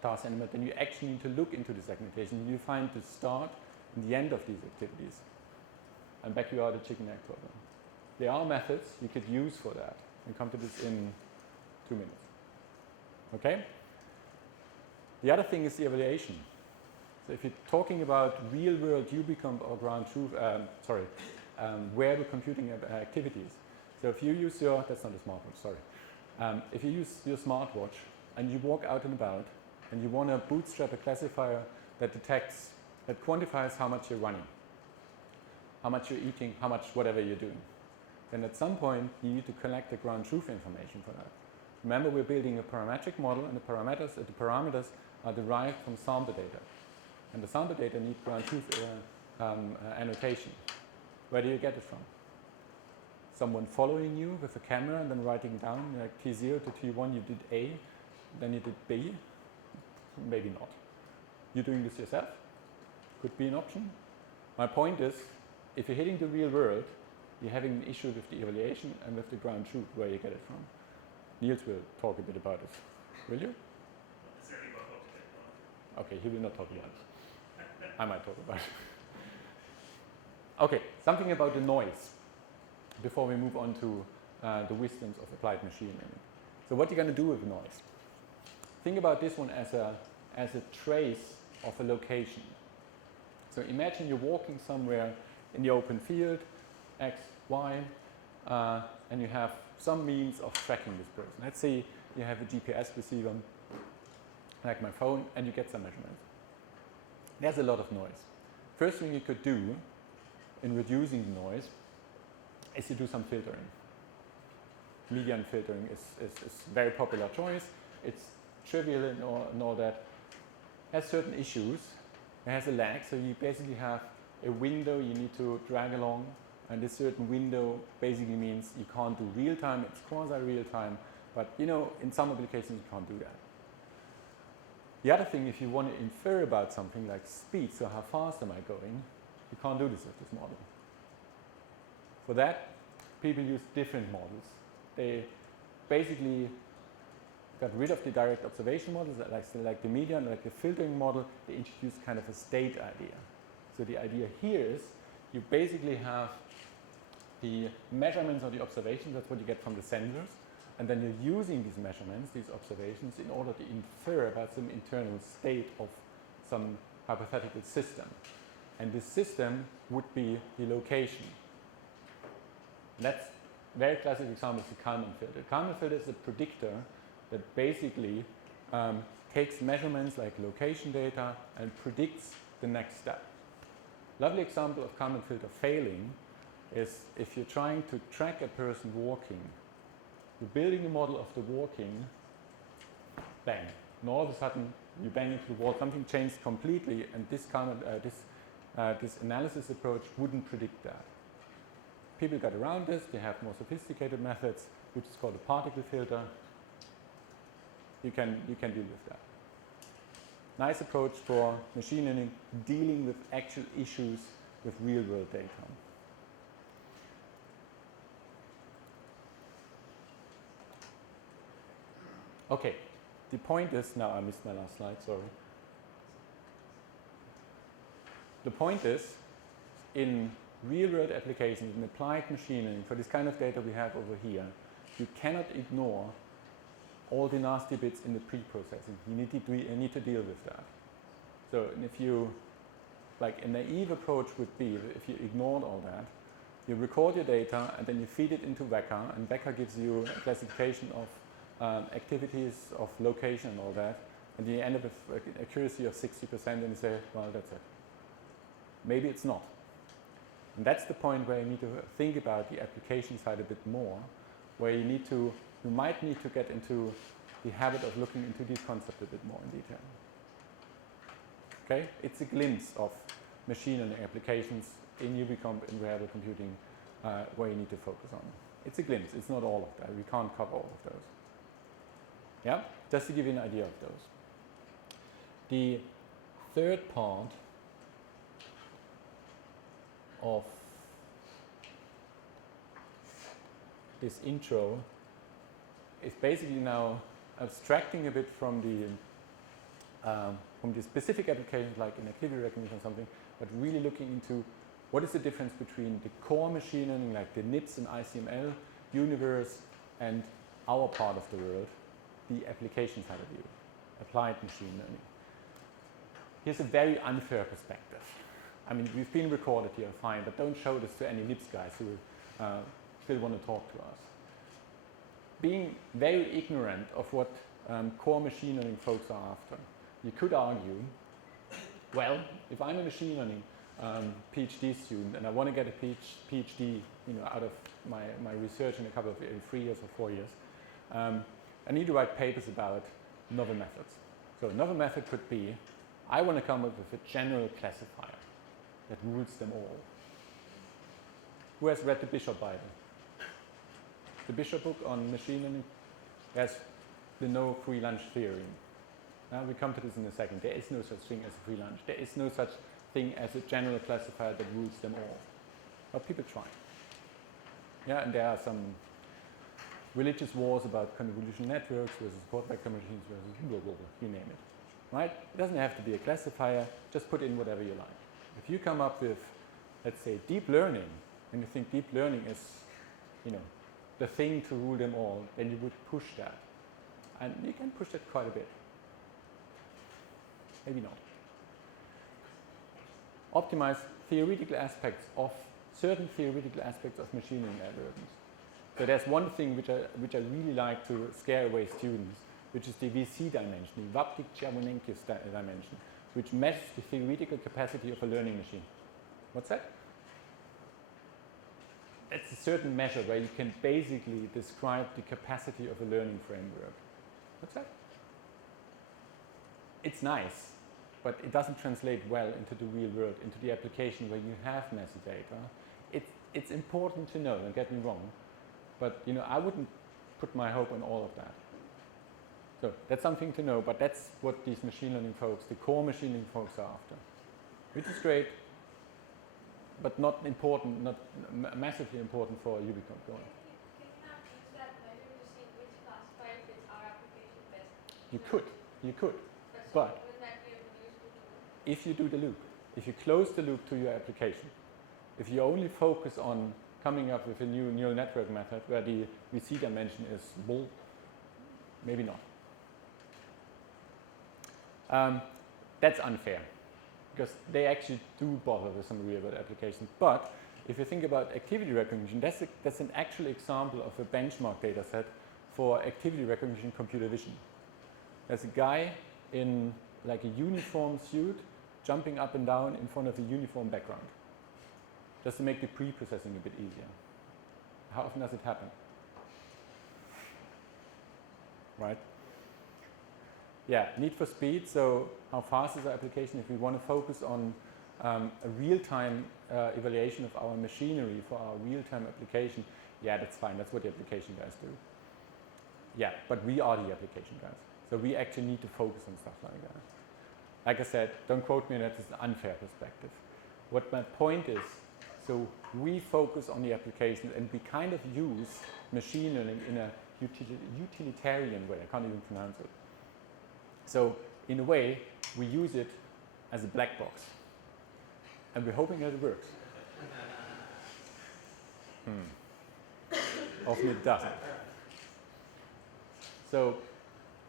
task element. Then you actually need to look into the segmentation. You find the start and the end of these activities. And back you are the chicken egg problem. There are methods you could use for that. We'll come to this in 2 minutes. Okay? The other thing is the evaluation. So if you're talking about real-world Ubicomp or ground truth, wearable computing activities. So if you use your, that's not a smartwatch, sorry. If you use your smartwatch and you walk out and about and you want to bootstrap a classifier that detects, that quantifies how much you're running, how much you're eating, how much whatever you're doing, then at some point you need to collect the ground truth information for that. Remember, we're building a parametric model, and the parameters are derived from sample data. And the sample data need ground truth annotation. Where do you get it from? Someone following you with a camera and then writing down, like T0 to T1 you did A, then you did B? Maybe not. You're doing this yourself? Could be an option. My point is, if you're hitting the real world, you're having an issue with the evaluation and with the ground truth, where you get it from. Nils will talk a bit about it. Will you? Okay, he will not talk about it. I might talk about it. Okay, something about the noise before we move on to the wisdoms of applied machine learning. So what you're going to do with noise? Think about this one as a trace of a location. So imagine you're walking somewhere in the open field, X, Y, and you have some means of tracking this person. Let's say you have a GPS receiver, like my phone, and you get some measurements. There's a lot of noise. First thing you could do in reducing the noise is to do some filtering. Median filtering is a very popular choice. It's trivial and all that. It has certain issues. It has a lag, so you basically have a window you need to drag along, and this certain window basically means you can't do real time. It's quasi-real time, but you know, in some applications you can't do that. The other thing, if you want to infer about something like speed, so how fast am I going, you can't do this with this model. For that, people use different models. They basically got rid of the direct observation models, like the median, like the filtering model. They introduced kind of a state idea. So the idea here is you basically have the measurements or the observations, that's what you get from the sensors, and then you're using these measurements, these observations, in order to infer about some internal state of some hypothetical system. And this system would be the location. And that's a very classic example is the Kalman filter. The Kalman filter is a predictor that basically takes measurements like location data and predicts the next step. Lovely example of Kalman filter failing is if you're trying to track a person walking, you're building a model of the walking, bang, and all of a sudden you bang into the wall, something changed completely, and this analysis approach wouldn't predict that. People got around this, they have more sophisticated methods, which is called a particle filter. You can deal with that. Nice approach for machine learning, dealing with actual issues with real world data. Okay, the point is, now I missed my last slide, sorry. The point is, in real world applications, in applied machine learning, for this kind of data we have over here, you cannot ignore all the nasty bits in the pre-processing. You need to deal with that. So if you, like a naive approach would be, if you ignored all that, you record your data and then you feed it into Vector, and Vector gives you a classification of activities, of location and all that, and you end up with an accuracy of 60%, and you say, well, that's it. Maybe it's not. And that's the point where you need to think about the application side a bit more, where you might need to get into the habit of looking into these concepts a bit more in detail. Okay? It's a glimpse of machine learning applications in Ubicomp, in reliable computing, where you need to focus on. It's a glimpse. It's not all of that. We can't cover all of those. Yeah? Just to give you an idea of those. The third part of this intro is basically now abstracting a bit from the specific applications like in activity recognition or something, but really looking into what is the difference between the core machine learning, like the NIPS and ICML universe, and our part of the world, the application side of view, applied machine learning. Here's a very unfair perspective. I mean, we've been recorded here, fine, but don't show this to any NIPS guys who still want to talk to us. Being very ignorant of what core machine learning folks are after, you could argue, well, if I'm a machine learning PhD student and I want to get a PhD, out of my research in 3 years or 4 years, I need to write papers about novel methods. So a novel method could be, I want to come up with a general classifier that rules them all. Who has read the Bishop Bible? The Bishop book on machine learning has the no free lunch theory. We come to this in a second. There is no such thing as a free lunch. There is no such thing as a general classifier that rules them all. But people try. Yeah, and there are some religious wars about convolutional networks versus support vector machines versus blah, blah, blah, you name it. Right? It doesn't have to be a classifier. Just put in whatever you like. If you come up with, let's say, deep learning, and you think deep learning is, the thing to rule them all, then you would push that. And you can push that quite a bit. Maybe not. Optimize theoretical aspects of certain theoretical aspects of machine learning algorithms. So there's one thing which I really like to scare away students, which is the VC dimension, the Vaptik-Chervonenkis dimension, which measures the theoretical capacity of a learning machine. What's that? That's a certain measure where you can basically describe the capacity of a learning framework. What's that? It's nice, but it doesn't translate well into the real world, into the application where you have messy data. It's important to know, don't get me wrong, but I wouldn't put my hope on all of that. So that's something to know, but that's what these machine learning folks, the core machine learning folks are after, which is great, but not important, not massively important for Ubicomp. Can you not use that measure to see which classifier fits our application best? You could, but wouldn't that be a useful tool? if you do the loop, if you close the loop to your application, if you only focus on coming up with a new neural network method where the VC dimension is bull, maybe not. That's unfair, because they actually do bother with some real-world applications. But if you think about activity recognition, that's an actual example of a benchmark data set for activity recognition computer vision. There's a guy in like a uniform suit jumping up and down in front of a uniform background, just to make the pre-processing a bit easier. How often does it happen? Right? Yeah, need for speed. So how fast is our application? If we want to focus on a real-time evaluation of our machinery for our real-time application, yeah, that's fine. That's what the application guys do. Yeah, but we are the application guys. So we actually need to focus on stuff like that. Like I said, don't quote me on that. It's an unfair perspective. What my point is, so we focus on the application and we kind of use machine learning in a utilitarian way. I can't even pronounce it. So in a way, we use it as a black box. And we're hoping that it works. Often it doesn't. So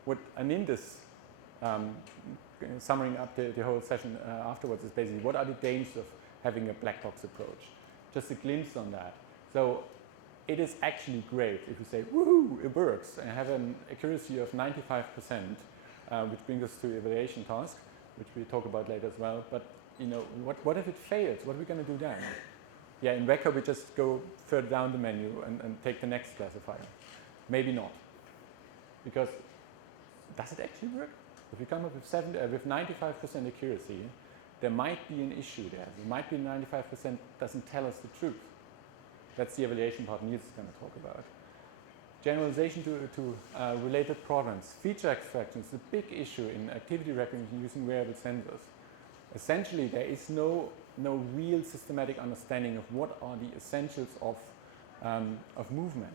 what Anind is summing up the whole session afterwards is basically what are the dangers of having a black box approach. Just a glimpse on that. So it is actually great if you say, woohoo, it works, and have an accuracy of 95%, which brings us to the evaluation task, which we talk about later as well. But what if it fails? What are we going to do then? Yeah, in Weka we just go further down the menu and take the next classifier. Maybe not, because does it actually work? If we come up with 95% accuracy, there might be an issue there. There might be 95% doesn't tell us the truth. That's the evaluation part Nils is going to talk about. Generalization to related problems. Feature extraction is a big issue in activity recognition using wearable sensors. Essentially, there is no real systematic understanding of what are the essentials of movement.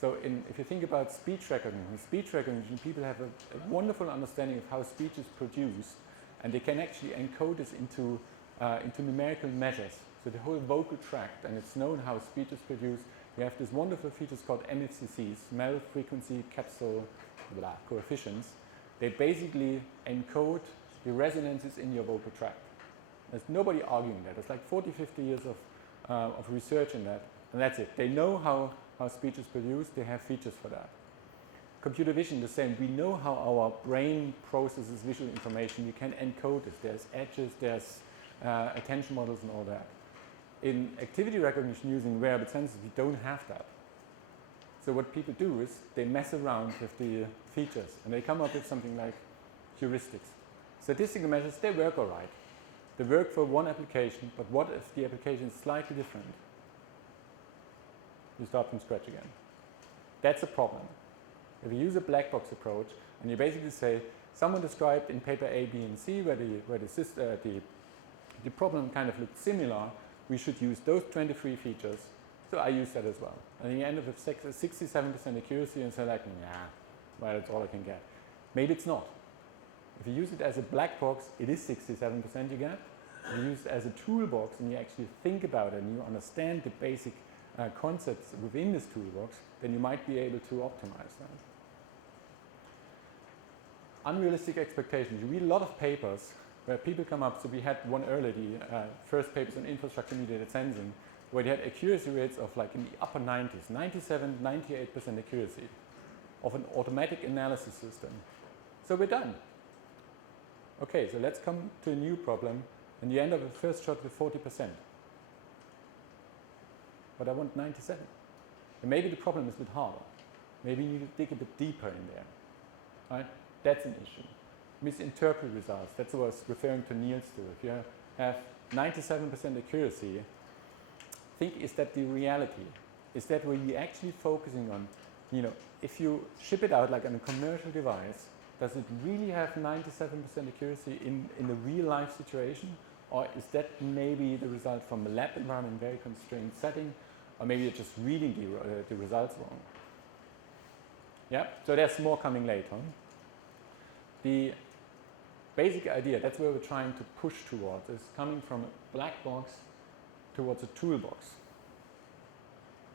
So if you think about speech recognition, people have a wonderful understanding of how speech is produced, and they can actually encode this into numerical measures. So the whole vocal tract, and it's known how speech is produced. We have these wonderful features called MFCCs, mouth frequency capsule coefficients. They basically encode the resonances in your vocal tract. There's nobody arguing that. There's like 40, 50 years of research in that, and that's it. They know how speech is produced. They have features for that. Computer vision, the same. We know how our brain processes visual information. We can encode this. There's edges, there's attention models and all that. In activity recognition using wearable sensors, we don't have that. So what people do is they mess around with the features, and they come up with something like heuristics. Statistical measures, they work all right. They work for one application, but what if the application is slightly different? You start from scratch again. That's a problem. If you use a black box approach, and you basically say, someone described in paper A, B, and C, where the problem kind of looked similar, we should use those 23 features. So I use that as well. And you end up with 67% accuracy, and say like, nah, well, that's all I can get. Maybe it's not. If you use it as a black box, it is 67% you get. If you use it as a toolbox, and you actually think about it, and you understand the basic concepts within this toolbox, then you might be able to optimize that. Unrealistic expectations. You read a lot of papers where people come up, so we had one earlier, the first papers on infrastructure mediated sensing, where they had accuracy rates of like in the upper 90s, 97, 98% accuracy of an automatic analysis system. So we're done. Okay, so let's come to a new problem, and you end up with first shot with 40%. But I want 97. And maybe the problem is a bit harder. Maybe you need to dig a bit deeper in there. Right? That's an issue. Misinterpret results. That's what I was referring to Nils to. If you have 97% accuracy, think, is that the reality? Is that where you're actually focusing on, if you ship it out like on a commercial device, does it really have 97% accuracy in a real life situation? Or is that maybe the result from a lab environment, very constrained setting, or maybe you're just reading the results wrong? Yeah, so there's more coming later. The basic idea, that's where we're trying to push towards, is coming from a black box towards a toolbox.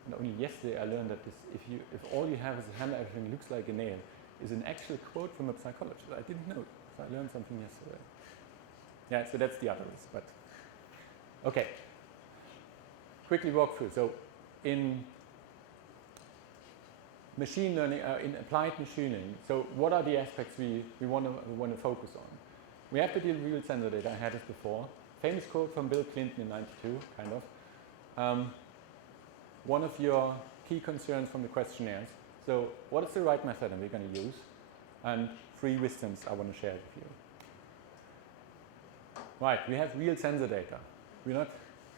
And only yesterday I learned that if all you have is a hammer, everything looks like a nail, is an actual quote from a psychologist. I didn't know, so I learned something yesterday. Yeah, so that's the other risk, but okay. Quickly walk through. So in machine learning, in applied machining, so what are the aspects we want to focus on? We have to deal with real sensor data. I had this before. Famous quote from Bill Clinton in '92, kind of. One of your key concerns from the questionnaires. So what is the right method we're going to use? And 3 wisdoms I want to share with you. Right, we have real sensor data. We're not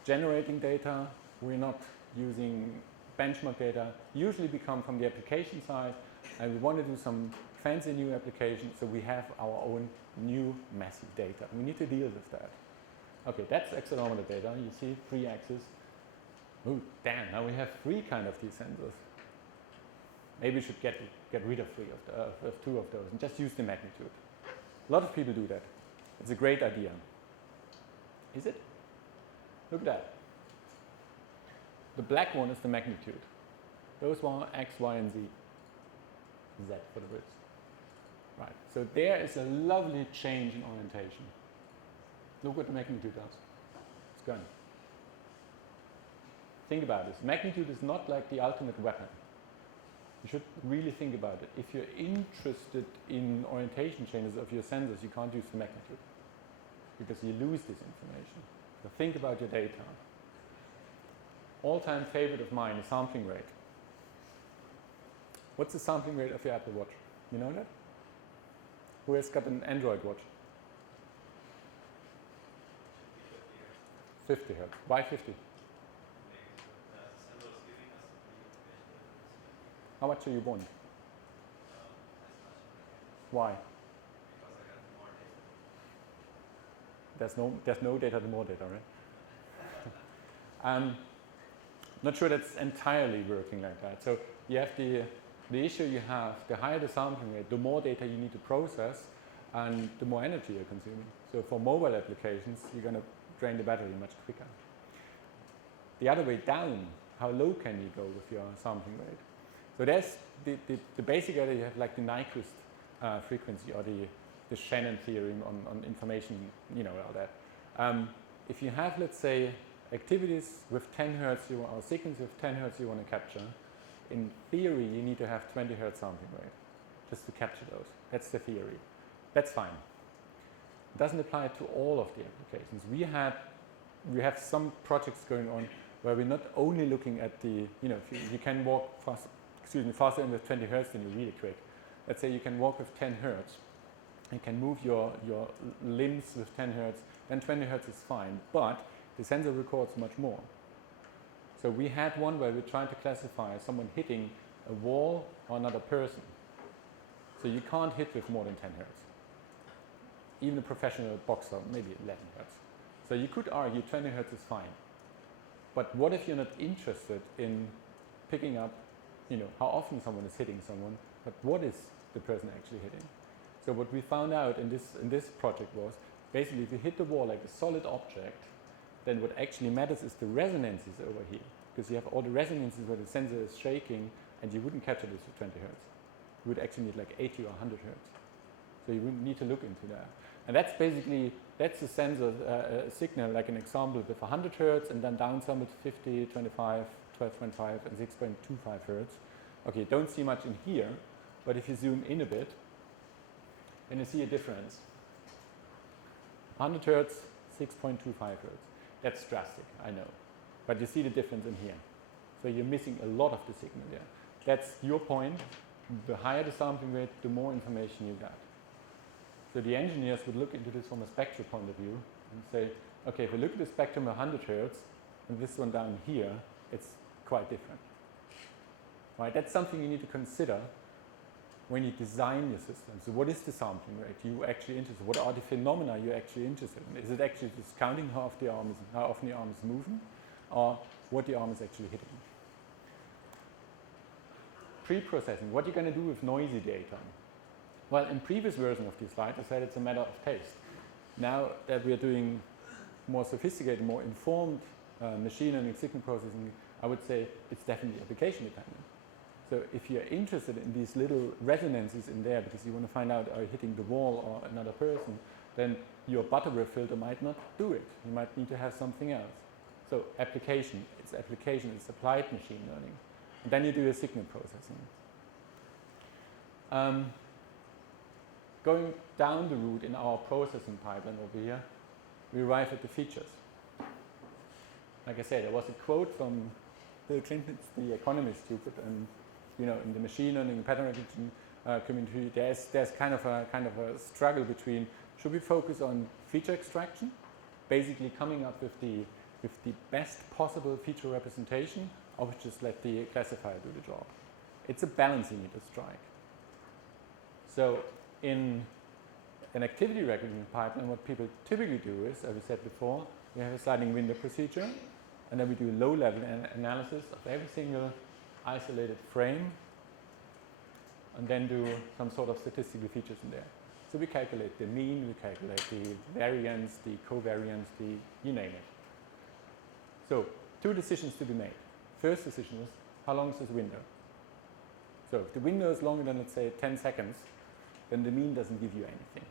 generating data. We're not using benchmark data. Usually we come from the application side, and we want to do some fancy new applications, so we have our own new massive data. We need to deal with that. Okay, that's accelerometer data. You see 3 axes. Oh, damn, now we have 3 kind of these sensors. Maybe we should get rid of 2 of those and just use the magnitude. A lot of people do that. It's a great idea. Is it? Look at that. The black one is the magnitude. Those are X, Y, and Z. Z for the width. Right. So there is a lovely change in orientation. Look what the magnitude does. It's gone. Think about this. Magnitude is not like the ultimate weapon. You should really think about it. If you're interested in orientation changes of your sensors, you can't use the magnitude, because you lose this information. So think about your data. All-time favorite of mine is sampling rate. What's the sampling rate of your Apple Watch? You know that? Who has got an Android watch? 50 Hertz. Why 50? How much do you want? Why? There's no data to more data, right? Not sure that's entirely working like that. So you have the issue you have, the higher the sampling rate, the more data you need to process and the more energy you're consuming. So for mobile applications, you're going to drain the battery much quicker. The other way down, how low can you go with your sampling rate? So that's the basic idea. You have like the Nyquist frequency, or the Shannon theorem on information, you know, all that. If you have, let's say, activities with 10 hertz or sequence with 10 hertz you want to capture, in theory you need to have 20 hertz sampling rate just to capture those. That's the theory. That's fine. It doesn't apply to all of the applications. We have some projects going on where we're not only looking at the, you know, if you can walk faster than with 20 hertz, then you're really quick. Let's say you can walk with 10 hertz and can move your limbs with 10 hertz, then 20 hertz is fine, but the sensor records much more. So we had one where we tried to classify someone hitting a wall or another person. So you can't hit with more than 10 hertz. Even a professional boxer, maybe 11 hertz. So you could argue 20 hertz is fine. But what if you're not interested in picking up, you know, how often someone is hitting someone, but what is the person actually hitting? So what we found out in this project was, basically if you hit the wall like a solid object, then what actually matters is the resonances over here. Because you have all the resonances where the sensor is shaking, and you wouldn't capture this with 20 hertz. You would actually need like 80 or 100 hertz. So you would need to look into that. And that's basically, that's the sensor signal, like an example with 100 hertz and then downsampled to 50, 25, 12.5 and 6.25 hertz. Okay, you don't see much in here, but if you zoom in a bit, then you see a difference. 100 hertz, 6.25 hertz. That's drastic, I know. But you see the difference in here. So you're missing a lot of the signal there. That's your point. The higher the sampling rate, the more information you got. So the engineers would look into this from a spectral point of view and say, okay, if we look at the spectrum 100 hertz and this one down here, it's quite different. Right? That's something you need to consider when you design your system. So what is the sampling rate you actually interested in? What are the phenomena you're actually interested in? Is it actually just counting how often the arm is moving, or what the arm is actually hitting? Pre-processing, what you're going to do with noisy data. Well, in previous version of this slide, I said it's a matter of taste. Now that we are doing more sophisticated, more informed machine learning signal processing, I would say it's definitely application dependent. So if you're interested in these little resonances in there because you want to find out are you hitting the wall or another person, then your Butterworth filter might not do it. You might need to have something else. So application, it's applied machine learning. And then you do your signal processing. Going down the route in our processing pipeline over here, we arrive at the features. Like I said, there was a quote from Bill Clinton, the economist, stupid, and you know, in the machine learning and pattern recognition community, there's kind of a struggle between should we focus on feature extraction, basically coming up with the best possible feature representation, or just let the classifier do the job. It's a balance you need to strike. So in an activity recognition pipeline, what people typically do is, as we said before, we have a sliding window procedure, and then we do low-level analysis of every single isolated frame, and then do some sort of statistical features in there. So we calculate the mean, we calculate the variance, the covariance, you name it. So 2 decisions to be made. First decision is, how long is this window? So if the window is longer than, let's say, 10 seconds, then the mean doesn't give you anything.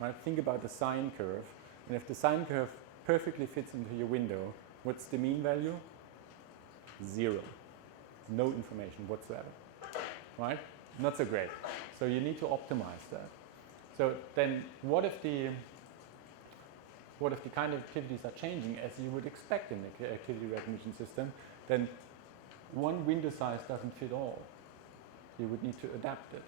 Right? Think about the sine curve. And if the sine curve perfectly fits into your window, what's the mean value? 0. No information whatsoever. Right? Not so great. So you need to optimize that. So then what if the kind of activities are changing as you would expect in the activity recognition system? Then one window size doesn't fit all. You would need to adapt it.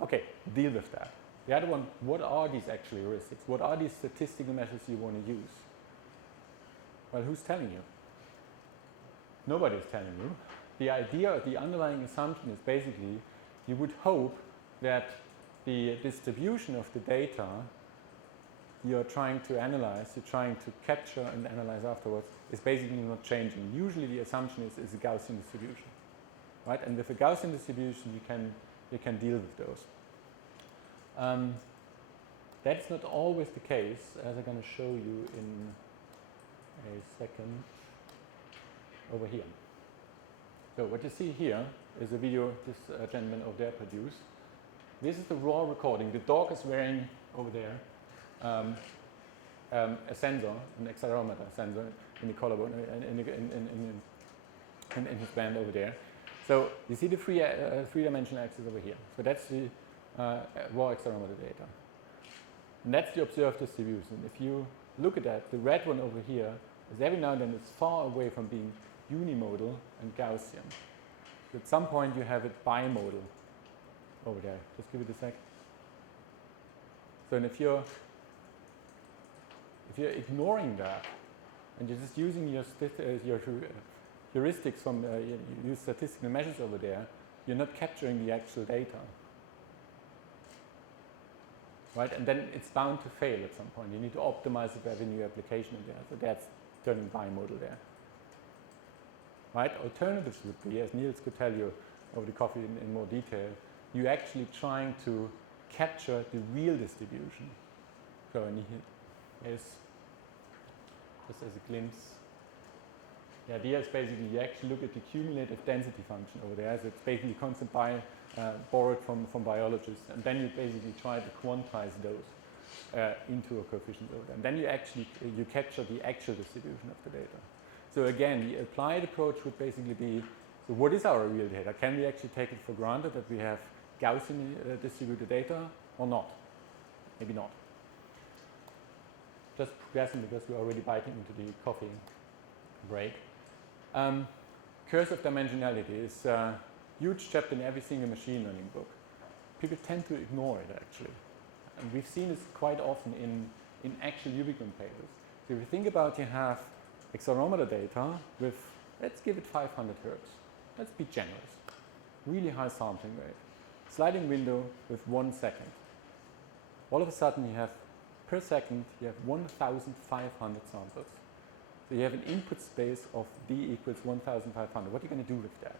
Okay, deal with that. The other one, what are these actual heuristics? What are these statistical measures you want to use? Well, who's telling you? Nobody's telling you. The idea, the underlying assumption is basically you would hope that the distribution of the data you're trying to analyze, you're trying to capture and analyze afterwards, is basically not changing. Usually the assumption is a Gaussian distribution. right? And with a Gaussian distribution, you can deal with those. That's not always the case, as I'm going to show you in a second over here. So what you see here is a video this gentleman over there produced. This is the raw recording. The dog is wearing over there a sensor, an accelerometer sensor in the collarbone, in his band over there. So you see the three-dimensional axis over here. So that's the raw accelerometer data. And that's the observed distribution. If you look at that, the red one over here is every now and then it's far away from being unimodal and Gaussian. So at some point you have it bimodal over there. Just give it a sec. So and if you're ignoring that and you're just using your heuristics from you use statistical measures over there, you're not capturing the actual data. Right? And then it's bound to fail at some point. You need to optimize if you have a new application in there. So that's turning bimodal there. Right? Alternatives would be, as Nils could tell you over the coffee in more detail, you're actually trying to capture the real distribution. So here's just as a glimpse. The idea is basically you actually look at the cumulative density function over there. So it's basically constant borrowed from biologists, and then you basically try to quantize those into a coefficient over there. And then you capture the actual distribution of the data. So again, the applied approach would basically be, so what is our real data? Can we actually take it for granted that we have Gaussian distributed data or not? Maybe not. Just progressing because we're already biting into the coffee break. Curse of dimensionality is a huge chapter in every single machine learning book. People tend to ignore it actually. And we've seen this quite often in actual Ubicomp papers. So if you think about you have accelerometer data with, let's give it 500 hertz. Let's be generous. Really high sampling rate. Sliding window with 1 second. All of a sudden you have, per second, you have 1,500 samples. So you have an input space of d equals 1,500. What are you going to do with that?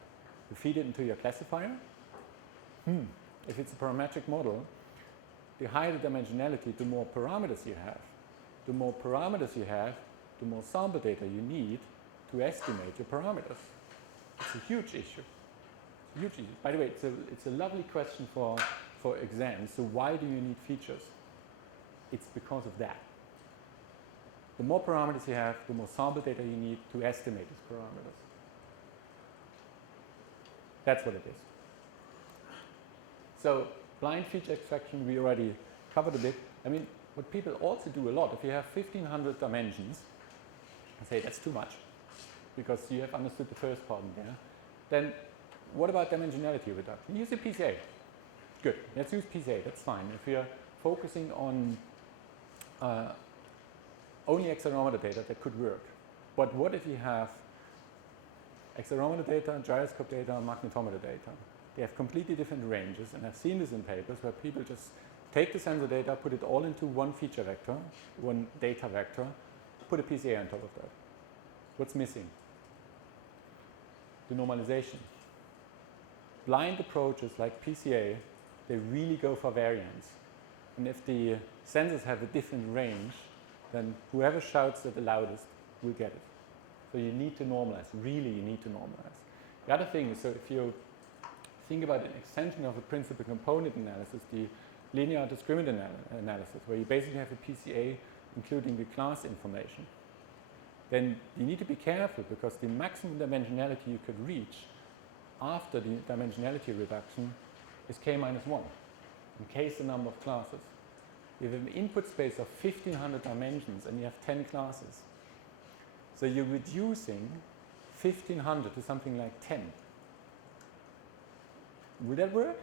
You feed it into your classifier? If it's a parametric model, the higher the dimensionality, the more parameters you have. The more parameters you have, the more sample data you need to estimate your parameters. It's a huge issue. Huge issue. By the way, it's a lovely question for exams. So why do you need features? It's because of that. The more parameters you have, the more sample data you need to estimate these parameters. That's what it is. So blind feature extraction, we already covered a bit. I mean, what people also do a lot, if you have 1,500 dimensions, and say that's too much, because you have understood the first part in there, then what about dimensionality reduction? Use a PCA. Good, let's use PCA, that's fine. If we are focusing on only accelerometer data, that could work. But what if you have accelerometer data, gyroscope data, magnetometer data? They have completely different ranges, and I've seen this in papers where people just take the sensor data, put it all into one feature vector, one data vector, put a PCA on top of that. What's missing? The normalization. Blind approaches like PCA, they really go for variance. And if the sensors have a different range, then whoever shouts at the loudest will get it. So you need to normalize. Really, you need to normalize. The other thing is, so if you think about an extension of a principal component analysis, the linear discriminant analysis, where you basically have a PCA including the class information, then you need to be careful because the maximum dimensionality you could reach after the dimensionality reduction is k minus 1, in case the number of classes. You have an input space of 1,500 dimensions and you have 10 classes. So you're reducing 1,500 to something like 10. Will that work?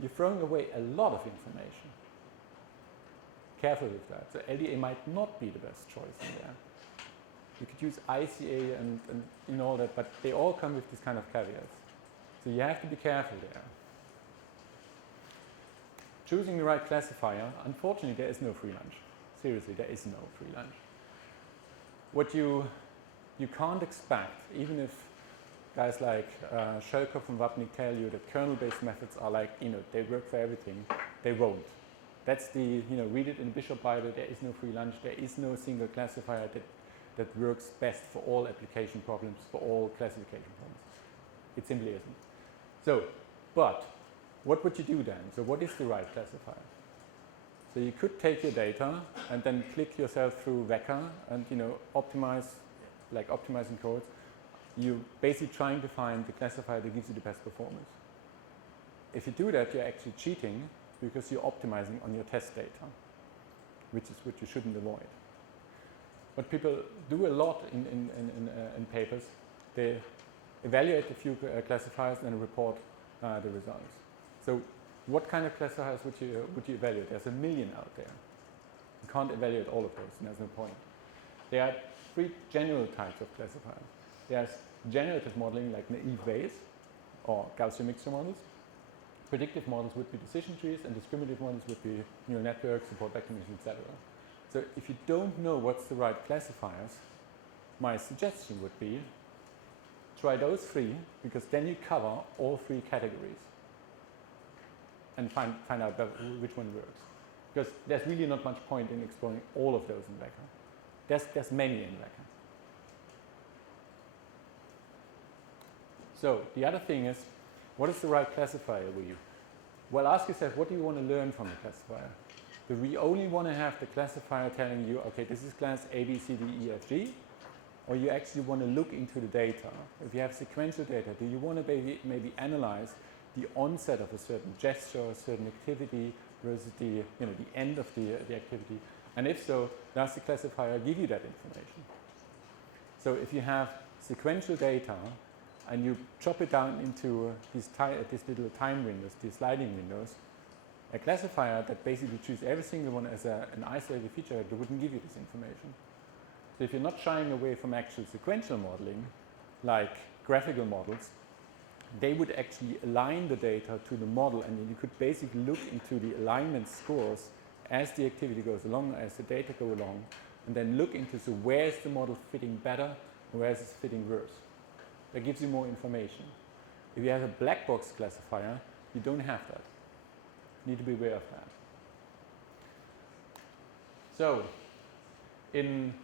You're throwing away a lot of information. Careful with that. So LDA might not be the best choice in there. You could use ICA and all that, but they all come with this kind of caveats. So you have to be careful there. Choosing the right classifier, unfortunately there is no free lunch. Seriously, there is no free lunch. What you can't expect, even if guys like Shelkoff and Wapnick tell you that kernel-based methods are like, they work for everything. They won't. That's the, read it in the Bishop Bible, there is no free lunch, there is no single classifier that works best for all application problems, for all classification problems. It simply isn't. So, but what would you do then? So what is the right classifier? So you could take your data and then click yourself through Vector and optimize, like optimizing codes. You're basically trying to find the classifier that gives you the best performance. If you do that, you're actually cheating because you're optimizing on your test data, which is what you shouldn't avoid. What people do a lot in papers, they evaluate a few classifiers and report the results. So what kind of classifiers would you evaluate? There's a million out there. You can't evaluate all of those, and there's no point. There are three general types of classifiers. There's generative modeling like naive Bayes or Gaussian mixture models. Predictive models would be decision trees, and discriminative models would be neural networks, support vector machines, etc. So if you don't know what's the right classifiers, my suggestion would be try those three, because then you cover all three categories and find out which one works. Because there's really not much point in exploring all of those in Vector. There's many in Vector. So the other thing is, what is the right classifier for you? Well, ask yourself, what do you want to learn from the classifier? Do we only want to have the classifier telling you, okay, this is class A, B, C, D, E, F, G? Or you actually want to look into the data? If you have sequential data, do you want to maybe analyze the onset of a certain gesture, a certain activity, versus the end of the activity? And if so, does the classifier give you that information? So if you have sequential data and you chop it down into these little time windows, these sliding windows, a classifier that basically treats every single one as an isolated feature vector wouldn't give you this information. So if you're not shying away from actual sequential modeling, like graphical models, they would actually align the data to the model, and then you could basically look into the alignment scores as the activity goes along, as the data go along, and then look into, so where is the model fitting better, and where is it fitting worse. That gives you more information. If you have a black box classifier, you don't have that. You need to be aware of that. So, in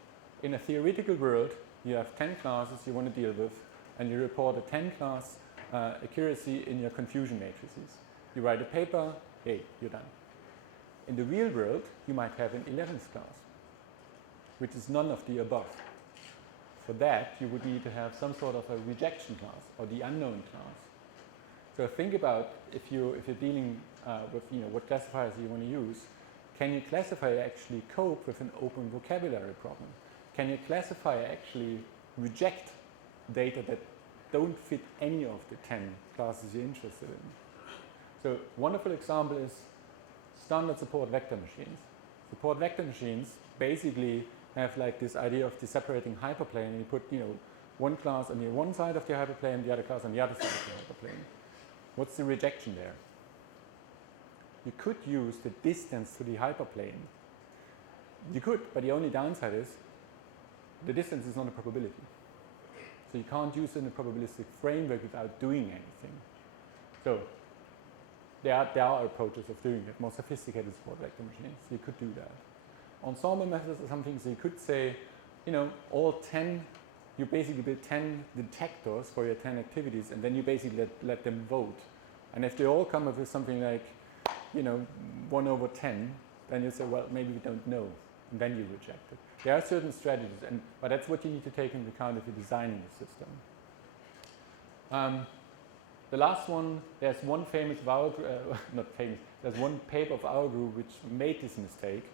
a theoretical world, you have 10 classes you want to deal with, and you report a 10 class accuracy in your confusion matrices. You write a paper, hey, you're done. In the real world, you might have an 11th class, which is none of the above. For that, you would need to have some sort of a rejection class, or the unknown class. So think about, if you're dealing with what classifiers you want to use, can your classifier actually cope with an open vocabulary problem? Can your classifier actually reject data that don't fit any of the 10 classes you're interested in? So wonderful example is standard support vector machines. Support vector machines basically have like this idea of the separating hyperplane, and you put one class on the one side of the hyperplane, the other class on the other side of the hyperplane. What's the rejection there? You could use the distance to the hyperplane. You could, but the only downside is the distance is not a probability. So you can't use it in a probabilistic framework without doing anything. So there are approaches of doing it, more sophisticated support vector machines. You could do that. Ensemble methods are something, so you could say, all 10, you basically build 10 detectors for your 10 activities, and then you basically let them vote. And if they all come up with something like, 1/10, then you say, well, maybe we don't know, and then you reject it. There are certain strategies, but that's what you need to take into account if you're designing the system. The last one, there's one famous there's one paper of our group which made this mistake.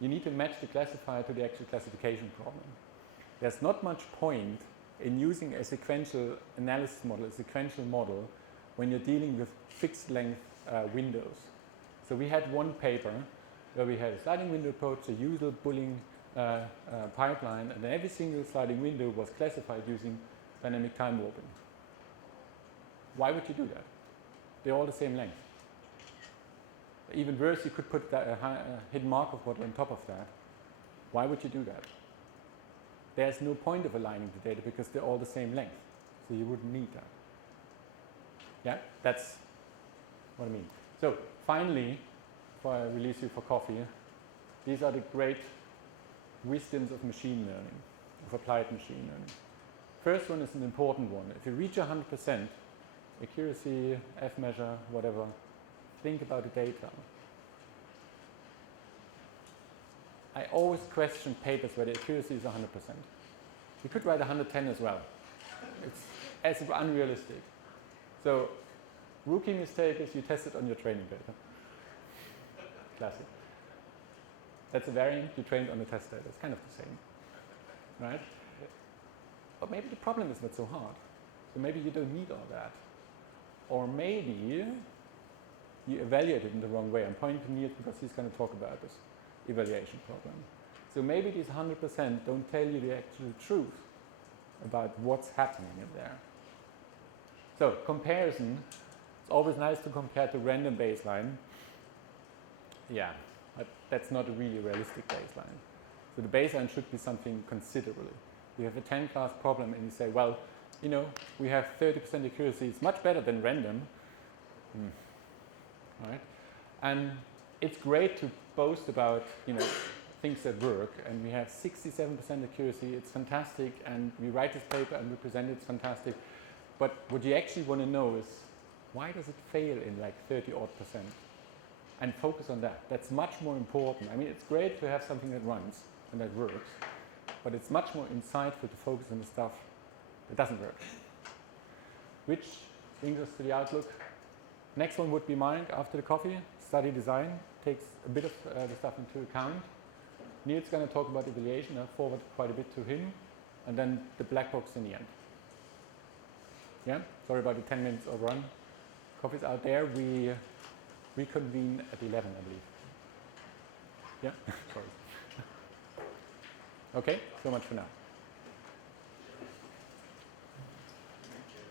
You need to match the classifier to the actual classification problem. There's not much point in using a sequential analysis model, a sequential model, when you're dealing with fixed length windows. So we had one paper where we had a sliding window approach, a usual Boolean pipeline, and every single sliding window was classified using dynamic time warping. Why would you do that? They're all the same length. Even worse, you could put a hidden Markov model on top of that. Why would you do that? There's no point of aligning the data because they're all the same length. So you wouldn't need that. Yeah, that's what I mean. So finally, before I release you for coffee, these are the great wisdoms of machine learning, of applied machine learning. First one is an important one. If you reach 100%, accuracy, F measure, whatever, think about the data. I always question papers where the accuracy is 100%. You could write 110 as well. It's as unrealistic. So, rookie mistake is you test it on your training data. Classic. That's a variant, you trained on the test data. It's kind of the same, right? But maybe the problem is not so hard. So maybe you don't need all that. Or maybe you evaluate it in the wrong way. I'm pointing to Nils because he's going to talk about this evaluation problem. So maybe these 100% don't tell you the actual truth about what's happening in there. So comparison, it's always nice to compare to random baseline. Yeah, but that's not a really realistic baseline. So the baseline should be something considerably. You have a 10-class problem and you say, well, you know, we have 30% accuracy. It's much better than random. Right? And it's great to boast about, you know, things that work. And we have 67% accuracy. It's fantastic. And we write this paper and we present it. It's fantastic. But what you actually want to know is, why does it fail in like 30-odd%? And focus on that. That's much more important. I mean, it's great to have something that runs and that works. But it's much more insightful to focus on the stuff that doesn't work. Which brings us to the outlook. Next one would be Mayank after the coffee. Study design takes a bit of the stuff into account. Nils is going to talk about evaluation. I'll forward quite a bit to him. And then the black box in the end. Yeah? Sorry about the 10 minutes overrun. Coffee's out there. We reconvene at 11, I believe. Yeah? Sorry. Okay, so much for now.